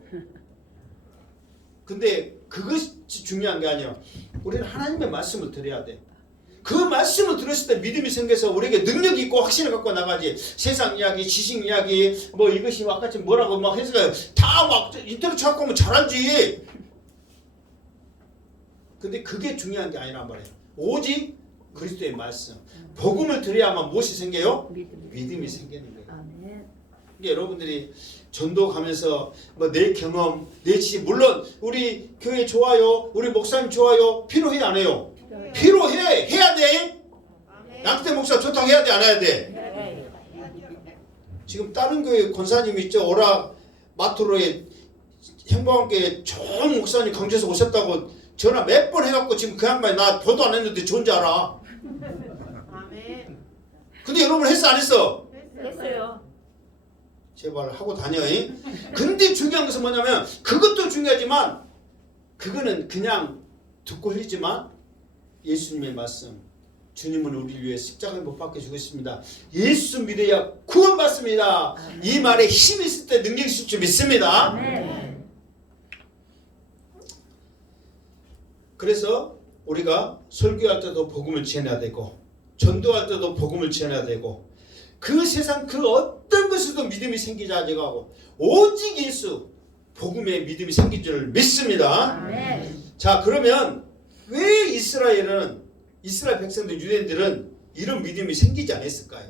근데 그것이 중요한 게 아니라 우리는 하나님의 말씀을 들어야 돼. 그 말씀을 들었을 때 믿음이 생겨서 우리에게 능력이 있고 확신을 갖고 나가지. 세상 이야기, 지식 이야기, 뭐 이것이 아까지 뭐라고 막 해서 다 막 인터넷 찾고 잘 알지. 근데 그게 중요한 게 아니란 말이에요. 오직 그리스도의 말씀, 복음을 들어야만 무엇이 생겨요? 믿음이 생기는 거예요. 아멘. 이게 여러분들이 전도 가면서 뭐 내 경험, 내 지식, 물론 우리 교회 좋아요, 우리 목사님 좋아요, 필요해 안 해요? 필요해. 해야 돼. 양태 목사 좋다고 해야 돼 안 해야 돼? 지금 다른 교회 권사님 있죠. 오락 마트로에 행복한교회 좋은 목사님 강주에서 오셨다고 전화 몇 번 해갖고 지금 그 양반이 나 보도 안 했는데 좋은지 알아. 근데 여러분 했어 안 했어? 했어요. 제발 하고 다녀. 근데 중요한 것은 뭐냐면 그것도 중요하지만 그거는 그냥 듣고 흘리지만 예수님의 말씀, 주님은 우리를 위해 십자가에 못 박혀 죽으셨습니다. 예수 믿어야 구원받습니다. 이 말에 힘이 있을 때 능력이 있을 줄 믿습니다. 아멘. 그래서 우리가 설교할 때도 복음을 전해야 되고 전도할 때도 복음을 전해야 되고 그 세상 그 어떤 것에도 믿음이 생기지 않고 오직 예수 복음에 믿음이 생긴 줄 믿습니다. 아멘. 자, 그러면 왜 이스라엘 백성들 유대인들은 이런 믿음이 생기지 않았을까요?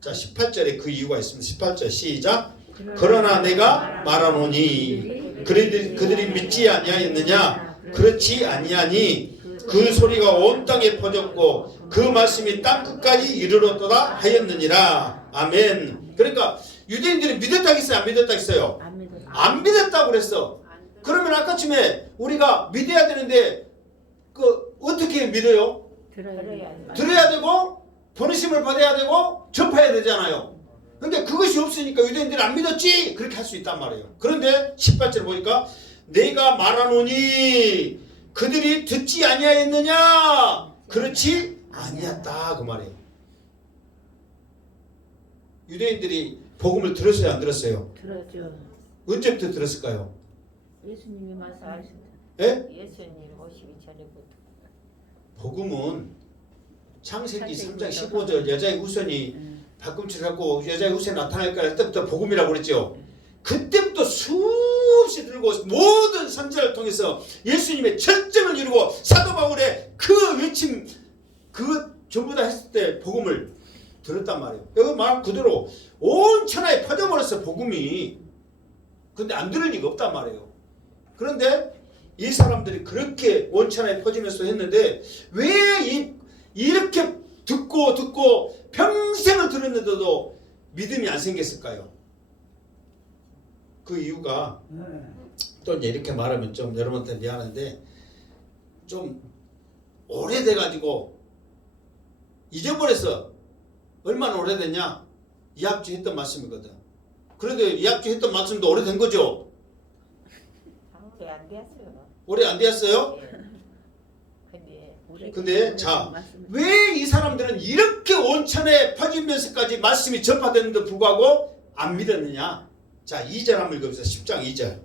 자, 18절에 그 이유가 있습니다. 18절 시작. 그러나 내가 말하노니 그들이 믿지 아니하였느냐? 그렇지 아니하니 그 소리가 온 땅에 퍼졌고 그 말씀이 땅 끝까지 이르렀도다 하였느니라. 아멘. 그러니까 유대인들이 믿었다 했어요? 안 믿었다 했어요? 안 믿었다고 그랬어. 그러면 아까쯤에 우리가 믿어야 되는데 그 어떻게 믿어요? 들어야 되고 보내심을 받아야 되고 접해야 되잖아요. 근데 그것이 없으니까 유대인들이 안 믿었지. 그렇게 할 수 있단 말이에요. 그런데 18절 보니까 내가 말하노니 그들이 듣지 아니하였느냐? 그렇지 아니었다 그 말이에요. 유대인들이 복음을 들었어요 안 들었어요? 들었죠. 언제부터 들었을까요? 예수님이 말씀하셨다. 예? 예수님 오시기 전에부터. 복음은 창세기 창세기 3장 15절 여자의 후손이 발꿈치를 갖고 여자의 후손이 나타날 거할 때부터 복음이라고 그랬죠. 그때부터 수없이 들고 모든 선지자를 통해서 예수님의 절정을 이루고 사도 바울의 그 외침 그것 전부 다 했을 때 복음을 들었단 말이에요. 여기 말 그대로 온 천하에 퍼져버렸어 복음이. 근데 안 들을 리가 없단 말이에요. 그런데 이 사람들이 그렇게 온 천하에 퍼지면서 했는데 왜 이렇게 듣고 평생을 들었는데도 믿음이 안 생겼을까요? 그 이유가 또 이제 이렇게 말하면 좀 여러분한테 미안한데 좀 오래돼가지고 잊어버려서 얼마나 오래됐냐? 2학주 했던 말씀이거든. 그래도 2학주 했던 말씀도 오래된 거죠? 오래 안 됐어요. 오래 안 되었어요? 근데 자, 왜 이 사람들은 이렇게 온천에 퍼지면서까지 말씀이 전파되는데 불구하고 안 믿었느냐? 자, 2절 한번 읽어보세요. 10장 2절.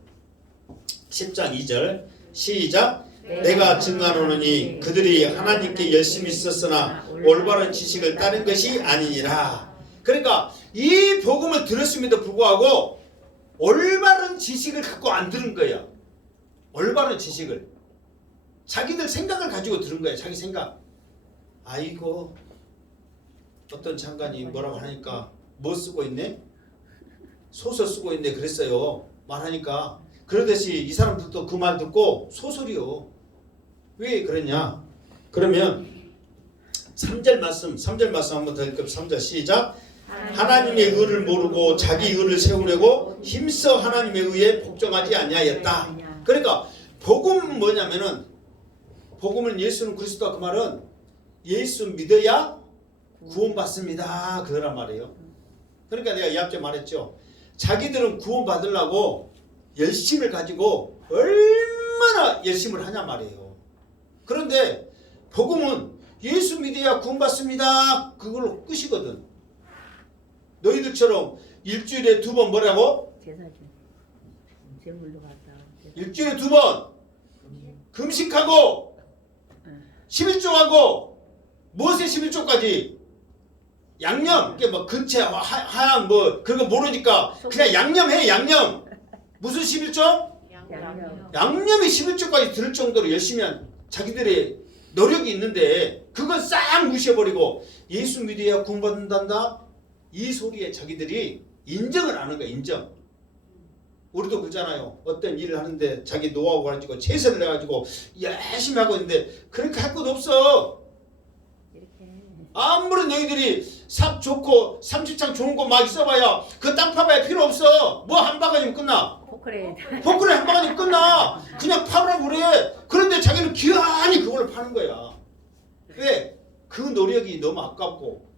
10장 2절 시작. 내가 증언하노니 그들이 하나님께 열심히 썼으나 올바른 지식을 따른 것이 아니니라. 그러니까 이 복음을 들었음에도 불구하고 올바른 지식을 갖고 안 들은 거야. 올바른 지식을. 자기들 생각을 가지고 들은 거야. 자기 생각. 아이고 어떤 장관이 뭐라고 하니까 뭐 쓰고 있네? 소설 쓰고 있네 그랬어요. 말하니까 그러듯이 이 사람들도 그 말 듣고 소설이요. 왜 그러냐? 그러면 3절 말씀 한번 더 읽을게요. 3절 시작. 하나님의 의를 모르고 자기 의를 세우려고 힘써 하나님의 의에 복종하지 아니하였다. 그러니까 복음은 뭐냐면은 복음은 예수는 그리스도다 그 말은 예수 믿어야 구원받습니다. 그거란 말이에요. 그러니까 내가 이 앞에 말했죠. 자기들은 구원받으려고 열심을 가지고 얼마나 열심을 하냐 말이에요. 그런데 복음은 예수 믿어야 구원받습니다. 그걸로 끝이거든. 너희들처럼 일주일에 2번 뭐라고? 제물로 갔다. 일주일에 2번 금식하고 11조하고 무엇의 11조까지 양념 이게 뭐 근체 하얀 뭐 그런 거 모르니까 그냥 양념해 양념. 무슨 11조? 양념이 11조까지 들을 정도로 열심히 한 자기들의 노력이 있는데 그건 싹 무시해버리고 예수 믿어야 구원받는단다 이 소리에 자기들이 인정을 안 하는 거야. 인정. 우리도 그러잖아요. 어떤 일을 하는데 자기 노하우 가지고 최선을 해가지고 열심히 하고 있는데 그렇게 할 것도 없어. 아무리 너희들이 삽 좋고 30창 좋은 거 막 있어봐야 그 땅 파봐야 필요 없어. 뭐 한 바가지면 끝나. 포크레인 한 바가지면 끝나. 그냥 파라고 그래. 그런데 자기는 기한히 그걸로 파는 거야. 왜? 그 노력이 너무 아깝고.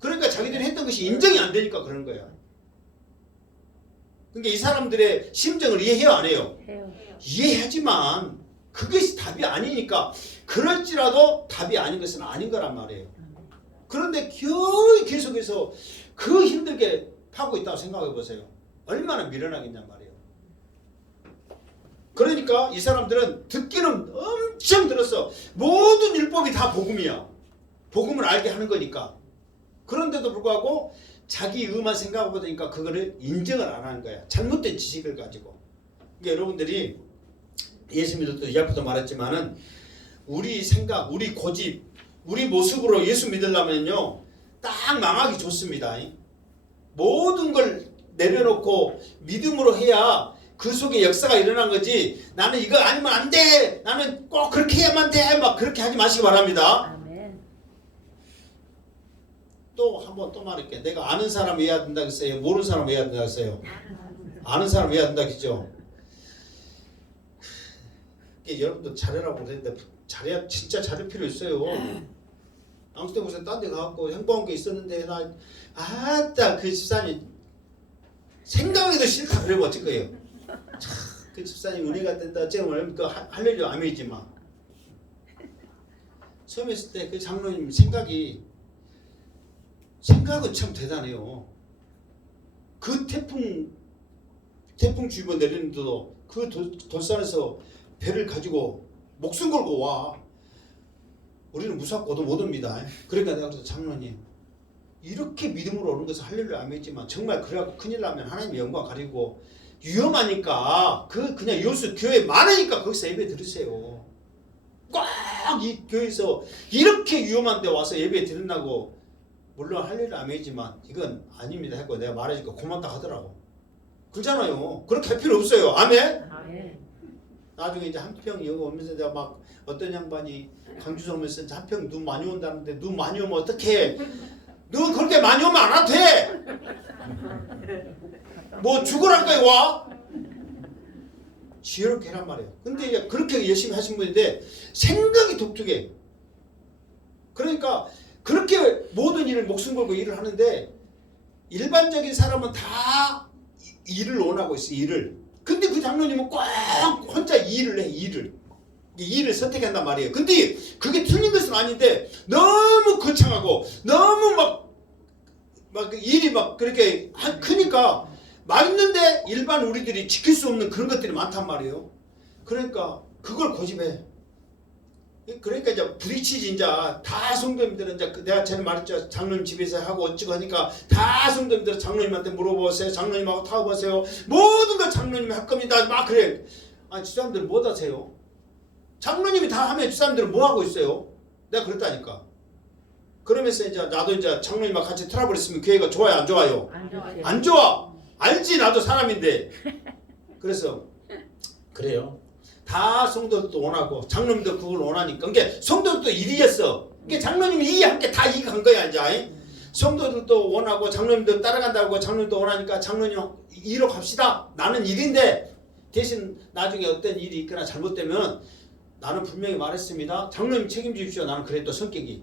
그러니까 자기들이 했던 것이 인정이 안 되니까 그런 거야. 그러니까 이 사람들의 심정을 이해해요 안 해요? 이해하지만 그것이 답이 아니니까 그럴지라도 답이 아닌 것은 아닌 거란 말이에요. 그런데 겨우 계속해서 그 힘들게 파고 있다고 생각해 보세요. 얼마나 미련하겠냔 말이에요. 그러니까 이 사람들은 듣기는 엄청 들었어. 모든 율법이 다 복음이야. 복음을 알게 하는 거니까. 그런데도 불구하고 자기 의만 생각하고 보니까 그거를 인정을 안 하는 거야. 잘못된 지식을 가지고. 그러니까 여러분들이 예수 믿을 때 이 앞에도 말했지만은 우리 생각, 우리 고집, 우리 모습으로 예수 믿으려면요 딱 망하기 좋습니다. 모든 걸 내려놓고 믿음으로 해야 그 속에 역사가 일어난 거지. 나는 이거 아니면 안 돼. 나는 꼭 그렇게 해야만 돼. 막 그렇게 하지 마시기 바랍니다. 또 한 번 또 말할게. 내가 아는 사람 해야 된다 그랬어요? 모르는 사람 해야 된다 그랬어요? 아는 사람 해야 된다 그랬죠? 여러분도 잘하라고 그랬는데 잘해야 진짜 잘할 필요 있어요. 앙스테부에서 딴 데 가갖고 행복한 게 있었는데 나 아따 그 집사님 생각해도 싫다 그래 어쩔 거예요. 참, 그 집사님 은혜가 된다 어쩌면 그 할렐루야 아멘이지만 처음에 있을 때 그 장로님 생각은 참 대단해요. 그 태풍 주의보 내리는데도 그 돌산에서 배를 가지고 목숨 걸고 와. 우리는 무섭고도 못 옵니다. 그러니까 내가 그래서 장로님 이렇게 믿음으로 오는 것은 할렐루야 아멘이지만 정말 그래갖고 큰일 나면 하나님의 영광 가리고 위험하니까 그냥 요수 교회 많으니까 거기서 예배 들으세요. 꼭 이 교회에서 이렇게 위험한 데 와서 예배 드린다고 물론 할렐루야 아멘이지만 이건 아닙니다 했고 내가 말해주니까 고맙다 하더라고. 그렇잖아요. 그렇게 할 필요 없어요. 아멘. 아멘. 나중에 이제 한 평 여기 오면서 내가 막 어떤 양반이 강주성 오면서 한 평 눈 많이 온다는데 눈 많이 오면 어떡해? 눈 그렇게 많이 오면 안 와도 돼. 뭐 죽으랄까요 와? 지혜롭게 해란 말이에요. 근데 이제 그렇게 열심히 하신 분인데 생각이 독특해. 그러니까 그렇게 모든 일을 목숨 걸고 일을 하는데 일반적인 사람은 다 일을 원하고 있어 일을. 근데 그 장로님은 꼭 혼자 일을 해 일을 선택한단 말이에요. 근데 그게 틀린 것은 아닌데 너무 거창하고 너무 막 일이 막 그렇게 크니까 맞는데 일반 우리들이 지킬 수 없는 그런 것들이 많단 말이에요. 그러니까 그걸 고집해. 그러니까 이제 부딪히지 이제 다 성도님들은 이제 내가 전에 말했죠. 장로님 집에서 하고 어찌고 하니까 다 성도님들 장로님한테 물어보세요. 장로님하고 타워보세요. 모든 걸 장로님이 할 겁니다. 막 그래. 아니 집사람들 뭐 하세요? 장로님이 다 하면 집사람들은 뭐 하고 있어요? 내가 그랬다니까. 그러면서 이제 나도 이제 장로님과 같이 트러블 있으면 교회가 좋아요 안 좋아요? 안 좋지. 안 좋아. 알지 나도 사람인데. 그래서 그래요. 다 성도들도 원하고 장로님도 그걸 원하니까. 그러니까 성도들도 일이었어. 그러니까 장로님이 이 함께 다 이익한 거야 이제. 성도들도 원하고 장로님도 따라간다고 장로님도 원하니까 장로님 일로 갑시다. 나는 일인데 대신 나중에 어떤 일이 있거나 잘못되면 나는 분명히 말했습니다. 장로님 책임지십시오. 나는 그랬던 성격이.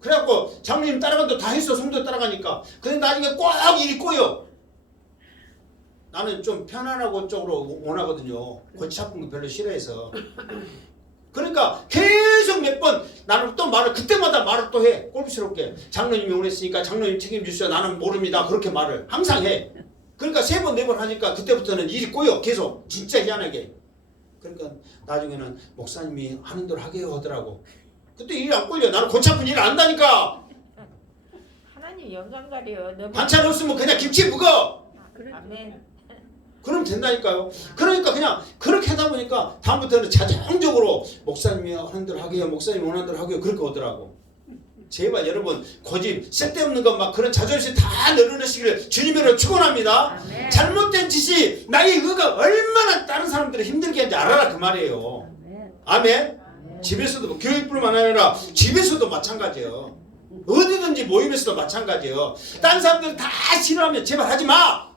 그래갖고 장로님 따라간다고 다 했어. 성도 따라가니까. 근데 나중에 꼭 일이 꼬여. 나는 좀 편안하고 쪽으로 원하거든요. 골치 아픈 거 별로 싫어해서. 그러니까 계속 몇 번 나는 또 말을 그때마다 말을 또 해. 꼴비스럽게. 장로님이 원했으니까 장로님 책임지시오. 나는 모릅니다. 그렇게 말을 항상 해. 그러니까 3번 4번 하니까 그때부터는 일이 꼬여. 계속 진짜 희한하게. 그러니까 나중에는 목사님이 하는 대로 하게요 하더라고. 그때 일이 안 꼴려. 나는 골치 아픈 일을 안다니까. 하나님 영광 가려. 반찬 없으면 그냥 김치 묵어. 아멘. 그러면 된다니까요. 그러니까 그냥 그렇게 하다 보니까 다음부터는 자정적으로 목사님이 하는 대로 하게요. 목사님이 원하는 대로 하게요. 그렇게 오더라고. 제발 여러분 고집 쓸데없는 것 막 그런 자존심 다 내려놓으시기를 주님으로 축원합니다. 아멘. 잘못된 짓이 나의 의가 얼마나 다른 사람들을 힘들게 하는지 알아라 그 말이에요. 아멘. 아멘. 집에서도 뭐 교육뿐만 아니라 집에서도 마찬가지예요. 어디든지 모임에서도 마찬가지예요. 딴 사람들 다 싫어하면 제발 하지 마.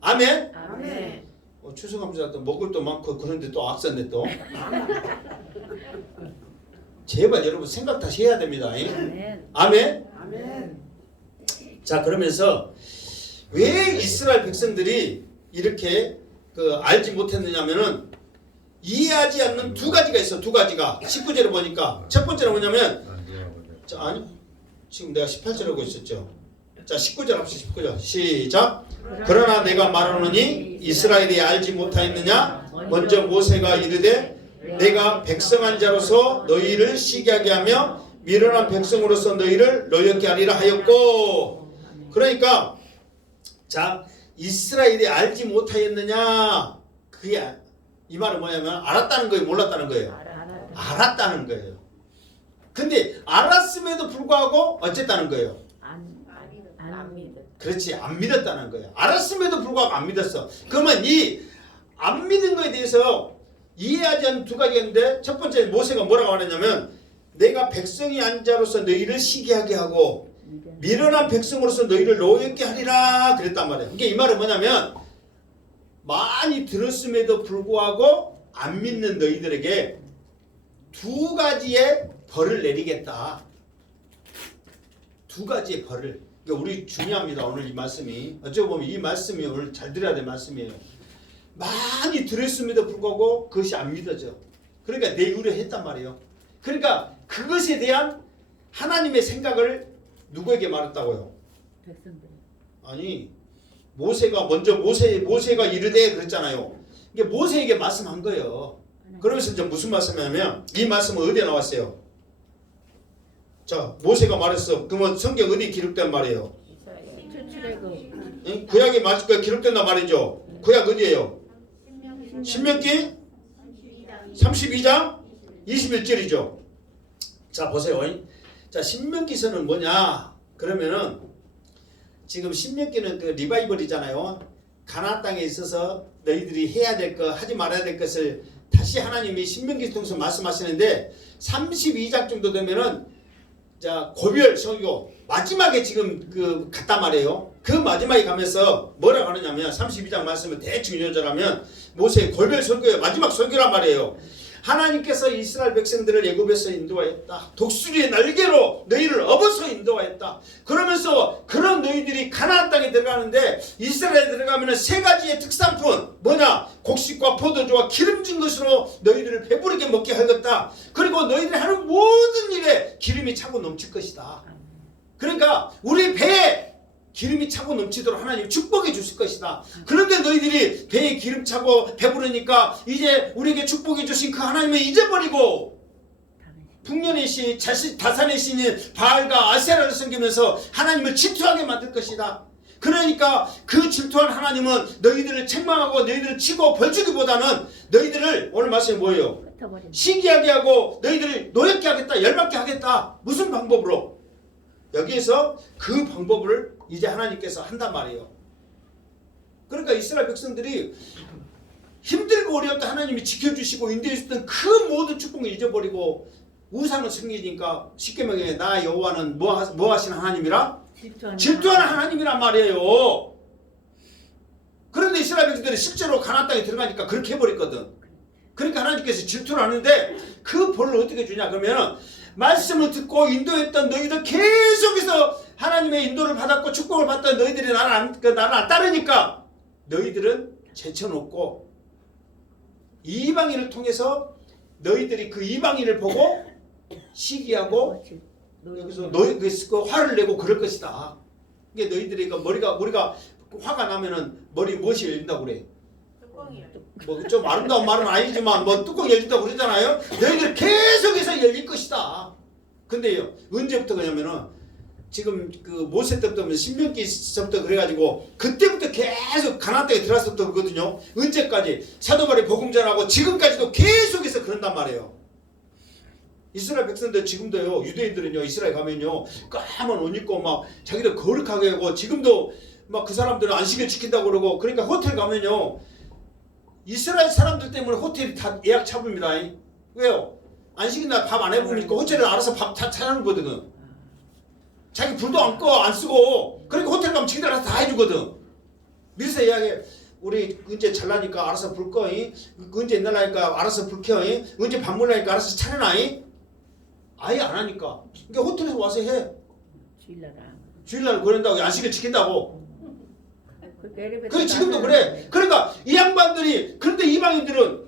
아멘. 아멘. 추수감사 또 먹을 도 많고 그런데 또 악선데 또. 제발 여러분 생각 다시 해야 됩니다. 아멘. 아멘. 아멘. 자 그러면서 왜 이스라엘 백성들이 이렇게 알지 못했느냐면은 이해하지 않는 두 가지가 있어. 두 가지가 19절에 보니까 첫 번째는 뭐냐면 자, 아니 지금 내가 18절 하고 있었죠. 자 19절 합시다. 19절 시작. 그러나 내가 말하노니 이스라엘이 알지 못하였느냐. 먼저 모세가 이르되 내가 백성한 자로서 너희를 시기하게 하며 미련한 백성으로서 너희를 노엽게 하리라 하였고. 그러니까 자 이스라엘이 알지 못하였느냐. 그게 이 말은 뭐냐면 알았다는 거예요, 몰랐다는 거예요? 알았다는 거예요. 근데 알았음에도 불구하고 어쨌다는 거예요? 안 믿어. 그렇지, 안 믿었다는 거예요. 알았음에도 불구하고 안 믿었어. 그러면 이 안 믿은 거에 대해서 이해하지 않는 두 가지가 있는데 첫 번째 모세가 뭐라고 하느냐면 내가 백성이 한 자로서 너희를 시기하게 하고 미련한 백성으로서 너희를 노엽게 하리라 그랬단 말이에요. 그러니까 이 말은 뭐냐면 많이 들었음에도 불구하고 안 믿는 너희들에게 두 가지의 벌을 내리겠다. 두 가지의 벌을. 그러니까 우리 중요합니다. 오늘 이 말씀이 어찌 보면 이 말씀이 오늘 잘 들어야 될 말씀이에요. 많이 들었음에도 불구하고 그것이 안 믿어져. 그러니까 내구려 했단 말이에요. 그러니까 그것에 대한 하나님의 생각을 누구에게 말했다고요? 백성들. 아니 모세가 먼저 모세가 이르되 그랬잖아요. 이게 모세에게 말씀한 거예요. 그러면서 이제 무슨 말씀이냐면 이 말씀은 어디에 나왔어요? 자 모세가 말했어. 그러면 성경 어디 기록된 말이에요? 이스라엘. 출애굽. 응? 구약에 맞을까 기록된단 말이죠. 구약 어디예요? 신명기 32장 21절이죠. 자 보세요. 자 신명기서는 뭐냐? 그러면은 지금 신명기는 그 리바이벌이잖아요. 가나안 땅에 있어서 너희들이 해야 될 것, 하지 말아야 될 것을 다시 하나님이 신명기 통해서 말씀하시는데 32장 정도 되면은 자 고별 설교 마지막에 지금 그 갔단 말이에요. 그 마지막에 가면서 뭐라고 하느냐면 32장 말씀을 대충 요절하면 모세의 고별 설교의 마지막 설교란 말이에요. 하나님께서 이스라엘 백성들을 애굽에서 인도하였다. 독수리의 날개로 너희를 업어서 인도하였다. 그러면서 그런 너희들이 가나안 땅에 들어가는데 이스라엘에 들어가면 세 가지의 특산품 뭐냐? 곡식과 포도주와 기름진 것으로 너희들을 배부르게 먹게 하겠다. 그리고 너희들이 하는 모든 일에 기름이 차고 넘칠 것이다. 그러니까 우리 배에 기름이 차고 넘치도록 하나님 축복해 주실 것이다. 그런데 너희들이 배에 기름 차고 배부르니까 이제 우리에게 축복해 주신 그 하나님을 잊어버리고 북년의 신, 다산의 신인 바알과 아세라를 섬기면서 하나님을 질투하게 만들 것이다. 그러니까 그 질투한 하나님은 너희들을 책망하고 너희들을 치고 벌주기보다는 너희들을 오늘 말씀이 뭐예요? 시기하게 하고 너희들을 노엽게 하겠다, 열받게 하겠다. 무슨 방법으로? 여기에서 그 방법을 이제 하나님께서 한단 말이에요. 그러니까 이스라엘 백성들이 힘들고 어려울 때 하나님이 지켜주시고 인도해주셨던 그 모든 축복을 잊어버리고 우상을 섬기니까 십계명에 나 여호와는 뭐 하시는 하나님이라? 질투하는 하나님이란 말이에요. 그런데 이스라엘 백성들이 실제로 가나안 땅에 들어가니까 그렇게 해버렸거든. 그러니까 하나님께서 질투를 하는데 그 벌을 어떻게 주냐 그러면 말씀을 듣고 인도했던 너희들 계속해서 하나님의 인도를 받았고 축복을 받던 너희들이 나를 안 따르니까 너희들은 제쳐놓고 이방인을 통해서 너희들이 그 이방인을 보고 시기하고 여기서 그 화를 내고 그럴 것이다. 이게 너희들이 우리가 화가 나면은 머리 무엇이 열린다고 그래? 뭐 좀 아름다운 말은 아니지만 뭐 뚜껑 열린다고 그러잖아요. 너희들 계속해서 열릴 것이다. 근데요 언제부터 그러냐면은 지금 그 모세 때부터 신명기서부터 그래가지고 그때부터 계속 가나안 땅에 들어왔었던 거거든요. 언제까지? 사도 바울이 복음 전하고 지금까지도 계속해서 그런단 말이에요. 이스라엘 백성들 지금도요 유대인들은요 이스라엘 가면요 까만 옷 입고 막 자기들 거룩하게 하고 지금도 막 그 사람들은 안식일 지킨다고 그러고 그러니까 호텔 가면요 이스라엘 사람들 때문에 호텔이 다 예약 잡습니다. 왜요? 안식일날 밥 안 해보니까 호텔은 알아서 밥 다 찾아놓거든. 자기 불도 안 꺼, 안 쓰고. 그러니까 호텔 가면 지들 알아서 다 해주거든. 미리서 이야기해. 우리 언제 잘나니까 알아서 불 꺼. 언제 옛날 나니까 알아서 불 켜. 언제 밥 먹으니까 알아서 차려놔. 아예 안 하니까. 그러니까 호텔에서 와서 해. 주일날 그런다고 안식일 지킨다고. 그 지금도 그래. 그러니까 이 양반들이 그런데 이방인들은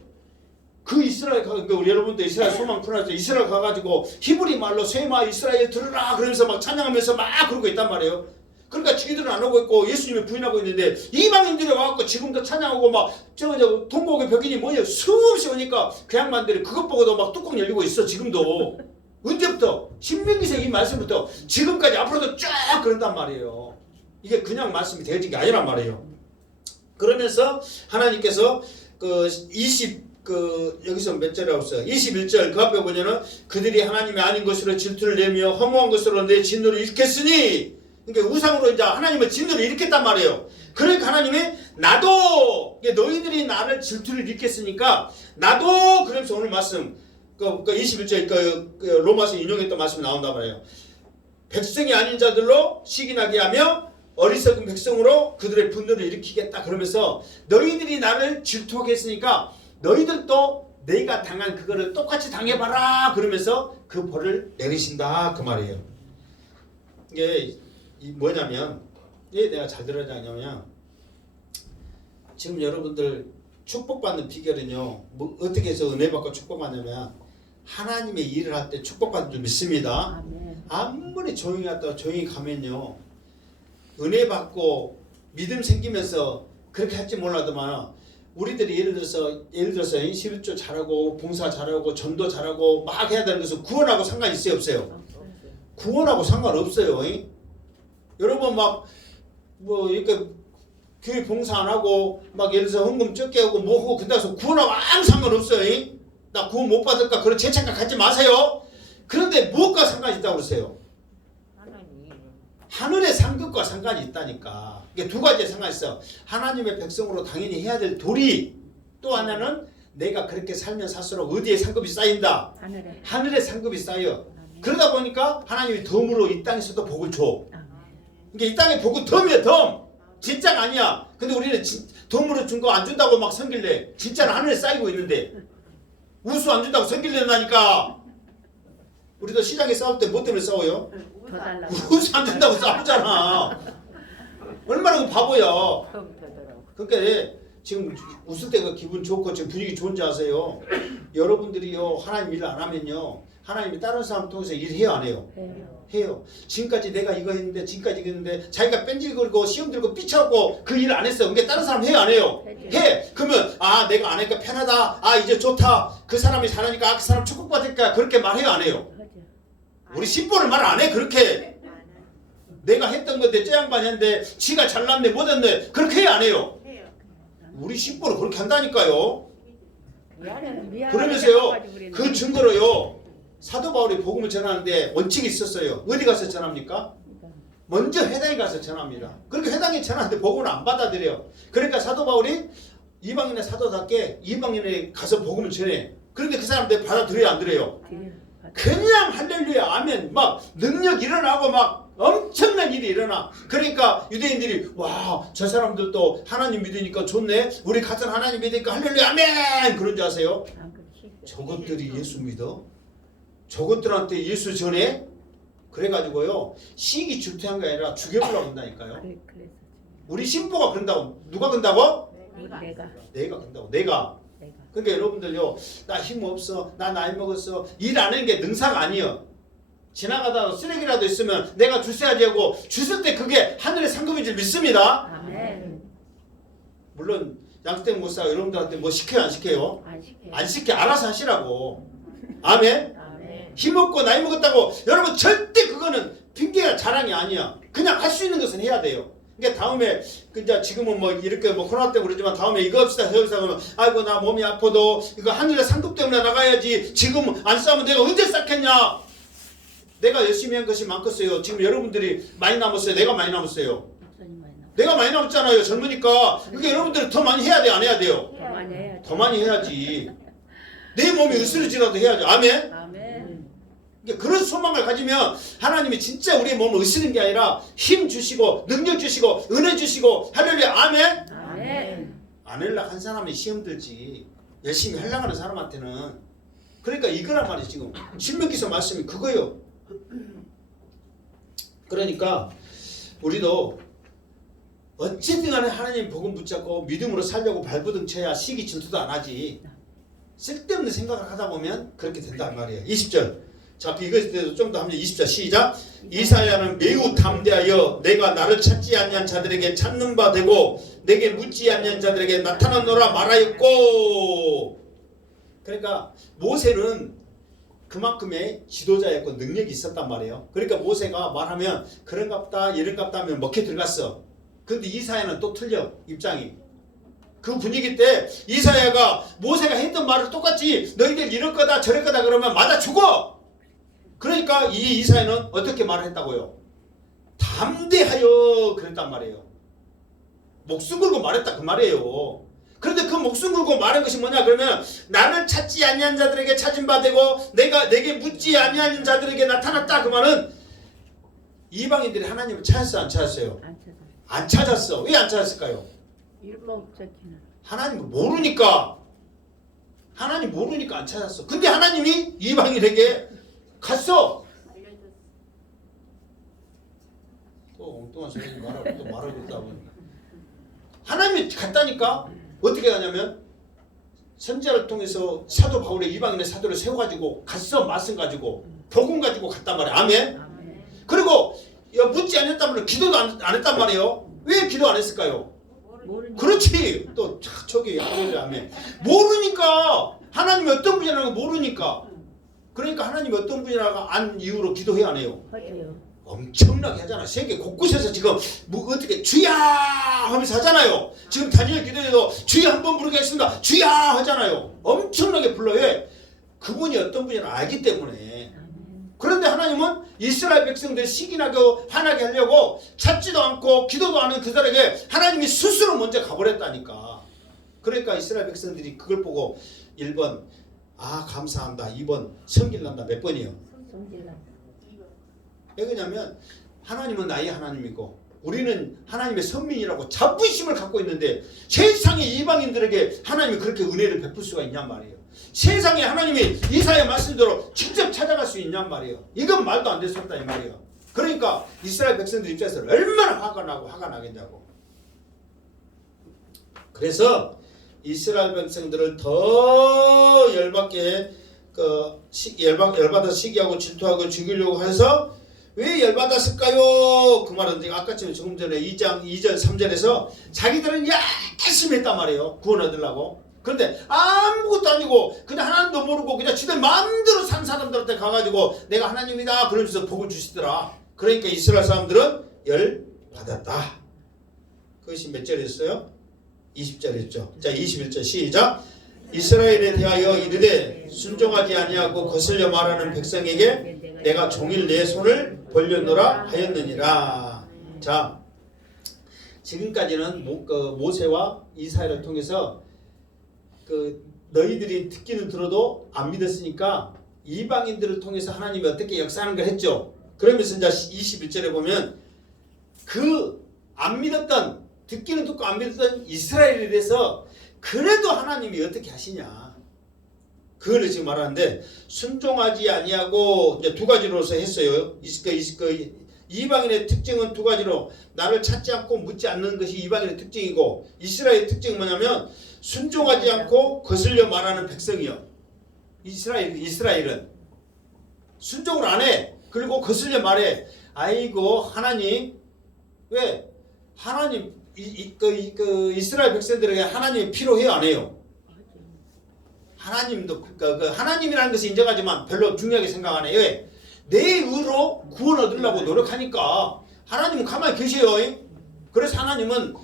그 이스라엘 그러니까 우리 여러분도 이스라엘 소망 풀어놨죠. 이스라엘 가가지고 히브리 말로 쉐마 이스라엘 들으라 그러면서 막 찬양하면서 막 그러고 있단 말이에요. 그러니까 지들은 안 오고 있고 예수님을 부인하고 있는데 이방인들이 와갖고 지금도 찬양하고 막 저 동국의 벽인이 뭐예요? 수없이 오니까 그 양반들이 그것 보고도 막 뚜껑 열리고 있어 지금도. 언제부터? 신명기서 이 말씀부터 지금까지 앞으로도 쫙 그런단 말이에요. 이게 그냥 말씀이 되어진 게 아니란 말이에요. 그러면서 하나님께서 여기서 몇 절이라고 써요? 21절 그 앞에 보면은 그들이 하나님이 아닌 것으로 질투를 내며 허무한 것으로 내 진노를 일으켰으니 그러니까 우상으로 이제 하나님의 진노를 일으켰단 말이에요. 그러니까 하나님이 나도 너희들이 나를 질투를 일으켰으니까 나도 그러면서 오늘 말씀 그 21절 그 로마서 인용했던 말씀이 나온단 말이에요. 백성이 아닌 자들로 시기나게 하며 어리석은 백성으로 그들의 분노를 일으키겠다. 그러면서 너희들이 나를 질투하게 했으니까 너희들도 내가 당한 그거를 똑같이 당해봐라. 그러면서 그 벌을 내리신다. 그 말이에요. 이게 뭐냐면 왜 내가 잘 들어야냐면 지금 여러분들 축복받는 비결은요. 뭐 어떻게 해서 은혜 받고 축복받냐면 하나님의 일을 할 때 축복받는 줄 믿습니다. 아멘. 아무리 조용히 갔다가 조용히 가면요. 은혜 받고 믿음 생기면서 그렇게 할지 몰라도만 우리들이 예를 들어서 11조 잘하고 봉사 잘하고 전도 잘하고 막 해야 되는 것은 구원하고 상관이 있어요 없어요? 구원하고 상관없어요. 여러분 막 뭐 이렇게 교회 봉사 안 하고 막 예를 들어서 헌금 적게 하고 뭐 하고 그다서 구원하고 아무 상관없어요. 나 구원 못 받을까 그런 제 착각 갖지 마세요. 그런데 무엇과 상관이 있다고 그러세요? 하늘의 상급과 상관이 있다니까. 이게 두 가지의 상관이 있어. 하나님의 백성으로 당연히 해야 될 도리. 또 하나는 내가 그렇게 살면 살수록 어디에 상급이 쌓인다. 하늘의 상급이 쌓여. 그러다 보니까 하나님이 덤으로 이 땅에서도 복을 줘. 이게 이 땅에 복은 덤이야 덤. 진짜가 아니야. 근데 우리는 덤으로 준 거 안 준다고 막 섬길래. 진짜는 하늘에 쌓이고 있는데 우수 안 준다고 섬길려나니까. 우리도 시장에 싸울 때 뭐 때문에 싸워요? 더 달라. 우수 안 준다고 싸우잖아. 얼마나 그 바보야. 그러니까 지금 웃을 때가 기분 좋고 지금 분위기 좋은지 아세요? 여러분들이요 하나님 일 안 하면요 하나님이 다른 사람 통해서 일해요 안 해요? 해요. 지금까지 내가 이거 했는데 지금까지 이거 했는데 자기가 뺀질거리고 시험 들고 삐쳐갖고 그 일 안 했어. 그러니까 다른 사람 해요 안 해요? 해. 그러면 아 내가 안 하니까 편하다. 아 이제 좋다. 그 사람이 잘하니까 그 사람 축복받을까 그렇게 말해요 안 해요? 우리 신보를 말 안 해 그렇게. 내가 했던 건데 저 양반이 했는데 지가 잘났네 못했네 그렇게 해요 안 해요? 우리 신보를 그렇게 한다니까요. 그러면서요 그 증거로요 사도 바울이 복음을 전하는데 원칙이 있었어요. 어디 가서 전합니까? 먼저 회당에 가서 전합니다. 그렇게 회당에 전하는데 복음을 안 받아들여요. 그러니까 사도 바울이 이방인의 사도답게 이방인에 가서 복음을 전해. 그런데 그 사람들 받아들여요 안 들어요? 그냥 할렐루야 아멘 막 능력 일어나고 막 엄청난 일이 일어나. 그러니까 유대인들이 와 저 사람들도 하나님 믿으니까 좋네. 우리 같은 하나님 믿으니까 할렐루야 아멘 그런 줄 아세요? 저것들이 예수 믿어? 저것들한테 예수 전해? 그래가지고요 시기 질투한 게 아니라 죽여보려고 한다니까요. 우리 신부가 그런다고. 누가 그런다고? 내가 그런다고. 내가. 그러니까 여러분들요 나 힘 없어 나 나이 먹었어 일 안 하는 게 능사가 아니여. 지나가다가 쓰레기라도 있으면 내가 주셔야지 하고 주실 때 그게 하늘의 상급인 줄 믿습니다. 아멘. 물론 양수택 목사가 여러분들한테 뭐 시켜요 안 시켜요? 안 시켜. 알아서 하시라고. 아멘. 힘없고 나이 먹었다고 여러분 절대 그거는 핑계가 자랑이 아니야. 그냥 할 수 있는 것은 해야 돼요. 그러니까 다음에 이제 지금은 뭐 이렇게 뭐 코로나 때문에 그러지만 다음에 이거 합시다 저거 합시다 그러면 아이고 나 몸이 아파도 이거 하늘의 상급 때문에 나가야지. 지금 안 싸우면 내가 언제 쌓겠냐. 내가 열심히 한 것이 많겠어요. 지금 여러분들이 많이 남았어요. 내가 많이 남았어요. 내가 많이 남았잖아요. 젊으니까. 그러니까 여러분들은 더 많이 해야 돼 안 해야 돼요? 더 많이 해야지. 내 몸이 으스러지라도 해야죠. 아멘. 그러니까 그런 소망을 가지면 하나님이 진짜 우리의 몸을 으스는 게 아니라 힘 주시고 능력 주시고 은혜 주시고 할렐루야 아멘. 안 하려고 한 사람이 시험 들지 열심히 하려고 하는 사람한테는. 그러니까 이거란 말이지. 지금 신명기서 말씀이 그거예요. 그러니까 우리도 어쨌든 간에 하나님 복음 붙잡고 믿음으로 살려고 발버둥 쳐야 시기 질투도 안 하지. 쓸데없는 생각을 하다 보면 그렇게 된단 말이에요. 20절. 자, 이것에 대해서 좀 더 하면 20절 시작. 이사야는 매우 담대하여 내가 나를 찾지 아니한 자들에게 찾는 바 되고 내게 묻지 아니한 자들에게 나타나노라 말하였고. 그러니까 모세는 그만큼의 지도자였고 능력이 있었단 말이에요. 그러니까 모세가 말하면 그런갑다 이런갑다 하면 먹혀 들어갔어. 근데 이사야는 또 틀려 입장이. 그 분위기 때 이사야가 모세가 했던 말을 똑같이 너희들 이럴 거다 저럴 거다 그러면 맞아 죽어. 그러니까 이 이사야는 어떻게 말을 했다고요? 담대하여 그랬단 말이에요. 목숨 걸고 말했다 그 말이에요. 그런데 그 목숨 걸고 말한 것이 뭐냐 그러면 나를 찾지 아니한 자들에게 찾은 바 되고 내게 묻지 아니한 자들에게 나타났다. 그 말은 이방인들이 하나님을 찾았어 안 찾았어요? 안 찾았어. 왜 안 찾았을까요? 하나님을 모르니까. 하나님 모르니까 안 찾았어. 근데 하나님이 이방인에게 갔어. 엉뚱한 소리 말하고 또 말하고 있다 보니 하나님이 갔다니까. 어떻게 가냐면 선지자를 통해서 사도 바울의 이방인의 사도를 세워가지고 갔어. 말씀 가지고 복음 가지고 갔단 말이야. 아멘. 아멘. 그리고 묻지 않았다면 기도도 안 했단 말이에요. 왜 기도 안 했을까요? 모르니까. 그렇지. 또 저기 하면 모르니까. 하나님이 어떤 분이라는 거 모르니까. 그러니까 하나님이 어떤 분이라고 안 이유로 기도해야 안 해요. 맞아요. 엄청나게 하잖아. 세계 곳곳에서 지금 뭐 어떻게 주야 하면서 하잖아요. 지금 다니엘 기도에도 주야 한번 부르겠습니다. 주야 하잖아요. 엄청나게 불러요. 그분이 어떤 분이라 알기 때문에. 그런데 하나님은 이스라엘 백성들 시기나게 화나게 하려고 찾지도 않고 기도도 않은 그들에게 하나님이 스스로 먼저 가버렸다니까. 그러니까 이스라엘 백성들이 그걸 보고 1번 아 감사한다. 2번 성질난다. 몇 번이요? 성질나. 왜 그러냐면 하나님은 나의 하나님이고 우리는 하나님의 선민이라고 자부심을 갖고 있는데 세상의 이방인들에게 하나님이 그렇게 은혜를 베풀 수가 있냔 말이에요. 세상에 하나님이 이사야 말씀대로 직접 찾아갈 수 있냔 말이에요. 이건 말도 안 됐었다 이 말이에요. 그러니까 이스라엘 백성들 입장에서 얼마나 화가 나겠냐고. 그래서 이스라엘 백성들을 더 열받게 열받아 시기하고 질투하고 죽이려고 해서 왜 열받았을까요? 그 말은 아까처럼 조금 전에 2장 2절 3절에서 자기들은 열심히 했단 말이에요. 구원 얻으려고. 그런데 아무것도 아니고 그냥 하나님도 모르고 그냥 지들 마음대로 산 사람들한테 가가지고 내가 하나님이다 그러면서 복을 주시더라. 그러니까 이스라엘 사람들은 열받았다. 그것이 몇 절이었어요? 20절이었죠. 자 21절 시작. 이스라엘에 대하여 이르되 순종하지 아니하고 거슬려 말하는 백성에게 내가 종일 내 손을 벌려놓으라 하였느니라. 자 지금까지는 모세와 이사야를 통해서 너희들이 듣기는 들어도 안 믿었으니까 이방인들을 통해서 하나님이 어떻게 역사하는 걸 했죠. 그러면서 이제 21절에 보면 그 안 믿었던 듣기는 듣고 안 믿었던 이스라엘에 대해서 그래도 하나님이 어떻게 하시냐. 그걸 지금 말하는데 순종하지 아니하고 이제 두 가지로서 했어요. 이방인의 특징은 두 가지로 나를 찾지 않고 묻지 않는 것이 이방인의 특징이고 이스라엘의 특징은 뭐냐면 순종하지 않고 거슬려 말하는 백성이요. 이스라엘은 순종을 안 해. 그리고 거슬려 말해. 아이고 하나님 왜 하나님 이스라엘 백성들에게 하나님이 필요해요 안 해요? 하나님도 하나님이라는 것을 인정하지만 별로 중요하게 생각 안 해요. 왜? 내 의로 구원 얻으려고 노력하니까 하나님은 가만히 계셔요. 그래서 하나님은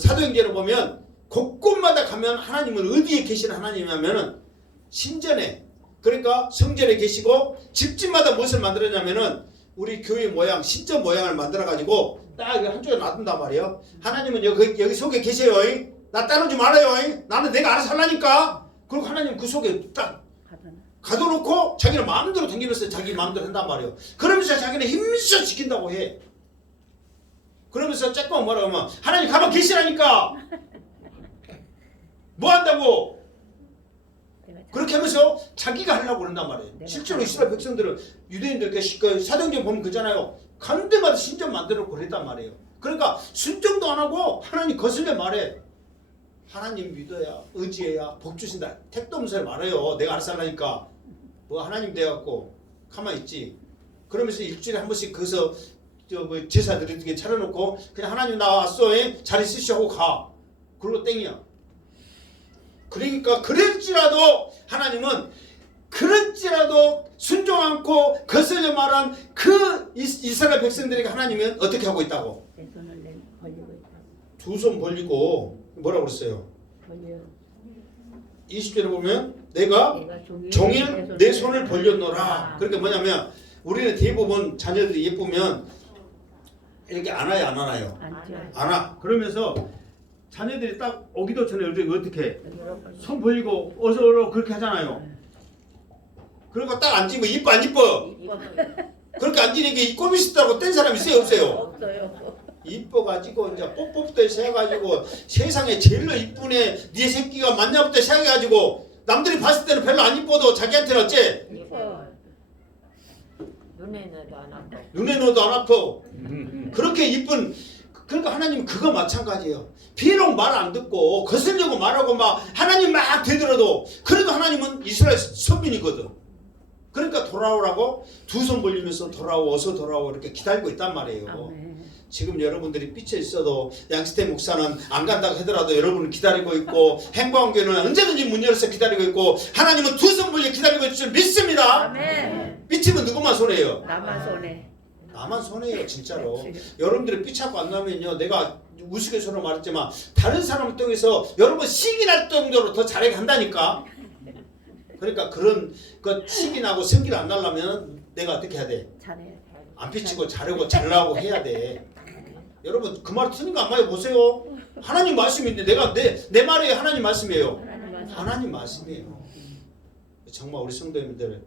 사도행전을 보면 곳곳마다 가면 하나님은 어디에 계시는 하나님이냐면은 신전에 그러니까 성전에 계시고 집집마다 무엇을 만들었냐면은 우리 교회 모양 신전 모양을 만들어 가지고 딱 한쪽에 놔둔단 말이에요. 하나님은 여기 속에 계세요. 나 따르지 말아요. 나는 내가 알아서 하려니까. 그리고 하나님 그 속에 딱 가둬놓고 자기는 마음대로 댕기면서 자기 마음대로 한단 말이에요. 그러면서 자기는 힘써 지킨다고 해. 그러면서 조금 뭐라고 하면 하나님 가만 계시라니까. 뭐 한다고? 그렇게 하면서 자기가 하려고 그런단 말이에요. 실제로 이스라엘 백성들은 유대인들 사도행전 보면 그잖아요. 간 데마다 신전 만들어 그랬단 말이에요. 그러니까 순종도 안 하고 하나님 거슬려 말해. 하나님 믿어야 의지해야 복 주신다. 택도 없는 소리 말해요. 내가 알아서 하려니까. 뭐 하나님 돼갖고 가만히 있지. 그러면서 일주일에 한 번씩 거기서 제사 드리게 차려놓고 그냥 하나님 나왔어. 잘 있으시오 하고 가. 그리고 땡이야. 그러니까 그럴지라도 하나님은 그럴지라도 순종 않고 거슬려 말한 그 이스라엘 백성들에게 하나님은 어떻게 하고 있다고? 내 손을 벌리고 있다. 두 손 벌리고 뭐라고 그랬어요? 벌려. 20절에 보면 내가 종일 내 손을 벌려놓으라. 그러니까 뭐냐면 우리는 대부분 자녀들이 예쁘면 이렇게 안아요 안 안아요? 안아. 그러면서 자녀들이 딱 오기도 전에 어떻게 손 벌리고 어서 오라 그렇게 하잖아요. 그러니까 딱 앉으면 이뻐 안 이뻐? 그렇게 앉으니까 이 꼴이 싶다고 뗀 사람 있어요 없어요? 없어요. 이뻐가지고 이제 뽀뽀부터 시작해가지고 세상에 제일로 이쁜 애 네 새끼가 맞냐부터 시작해가지고 남들이 봤을 때는 별로 안 이뻐도 자기한테는 어째? 이뻐. 눈에 넣어도 안 아파. 눈에 넣어도 안 아파. 그렇게 이쁜. 그러니까 하나님은 그거 마찬가지예요. 비록 말 안 듣고 거슬려고 말하고 막 하나님 막 되더라도 그래도 하나님은 이스라엘 선민이거든. 그러니까 돌아오라고 두 손 벌리면서 돌아오 어서 돌아오 이렇게 기다리고 있단 말이에요. 아멘. 지금 여러분들이 삐쳐 있어도 양스태 목사는 안 간다고 하더라도 여러분을 기다리고 있고 행방교회는 언제든지 문 열어서 기다리고 있고 하나님은 두 손 벌려 기다리고 있을 줄 믿습니다. 아멘. 삐치면 누구만 손해요? 나만 손해. 나만 손해요 진짜로. 여러분들이 삐치고 안 나면요 내가 우스갯소리로 말했지만 다른 사람을 통해서 여러분 시기 날 정도로 더 잘해 간다니까. 그러니까 그런 그 시기 나고 생기를 안 나려면 내가 어떻게 해야 돼? 잘해. 안 삐치고 잘하고 잘나고 해야 돼. 여러분 그 말 틀린 거 안 많이 보세요. 하나님 말씀인데 내가 내 말이 하나님 말씀이에요. 하나님 말씀. 하나님 말씀이에요. 정말 우리 성도님들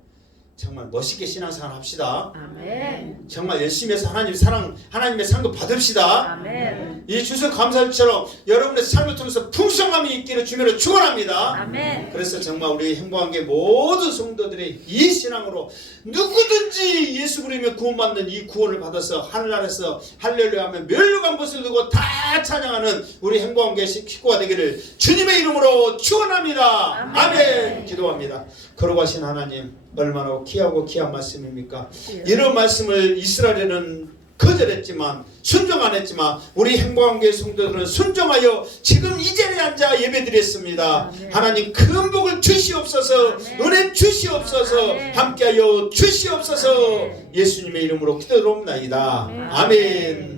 정말 멋있게 신앙생활 합시다. 아멘. 정말 열심히 해서 하나님의 상급 받읍시다. 아멘. 이 추석 감사절처럼 여러분의 삶을 통해서 풍성함이 있기를 주님으로 축원합니다. 아멘. 그래서 정말 우리 행복한게 모든 성도들이 이 신앙으로 누구든지 예수 그리며 구원받는 이 구원을 받아서 하늘나라에서 할렐루야 하며 멸류관 벗을 두고 다 찬양하는 우리 행복한게 식구가 되기를 주님의 이름으로 축원합니다. 아멘. 기도합니다. 거룩하신 하나님 얼마나 귀하고 귀한 말씀입니까? 이런 말씀을 이스라엘은 거절했지만 순종 안 했지만 우리 행복한교회 성도들은 순종하여 지금 이 자리에 앉아 예배드렸습니다. 하나님 큰 복을 주시옵소서. 은혜 주시옵소서. 함께하여 주시옵소서. 예수님의 이름으로 기도드립니다. 아멘.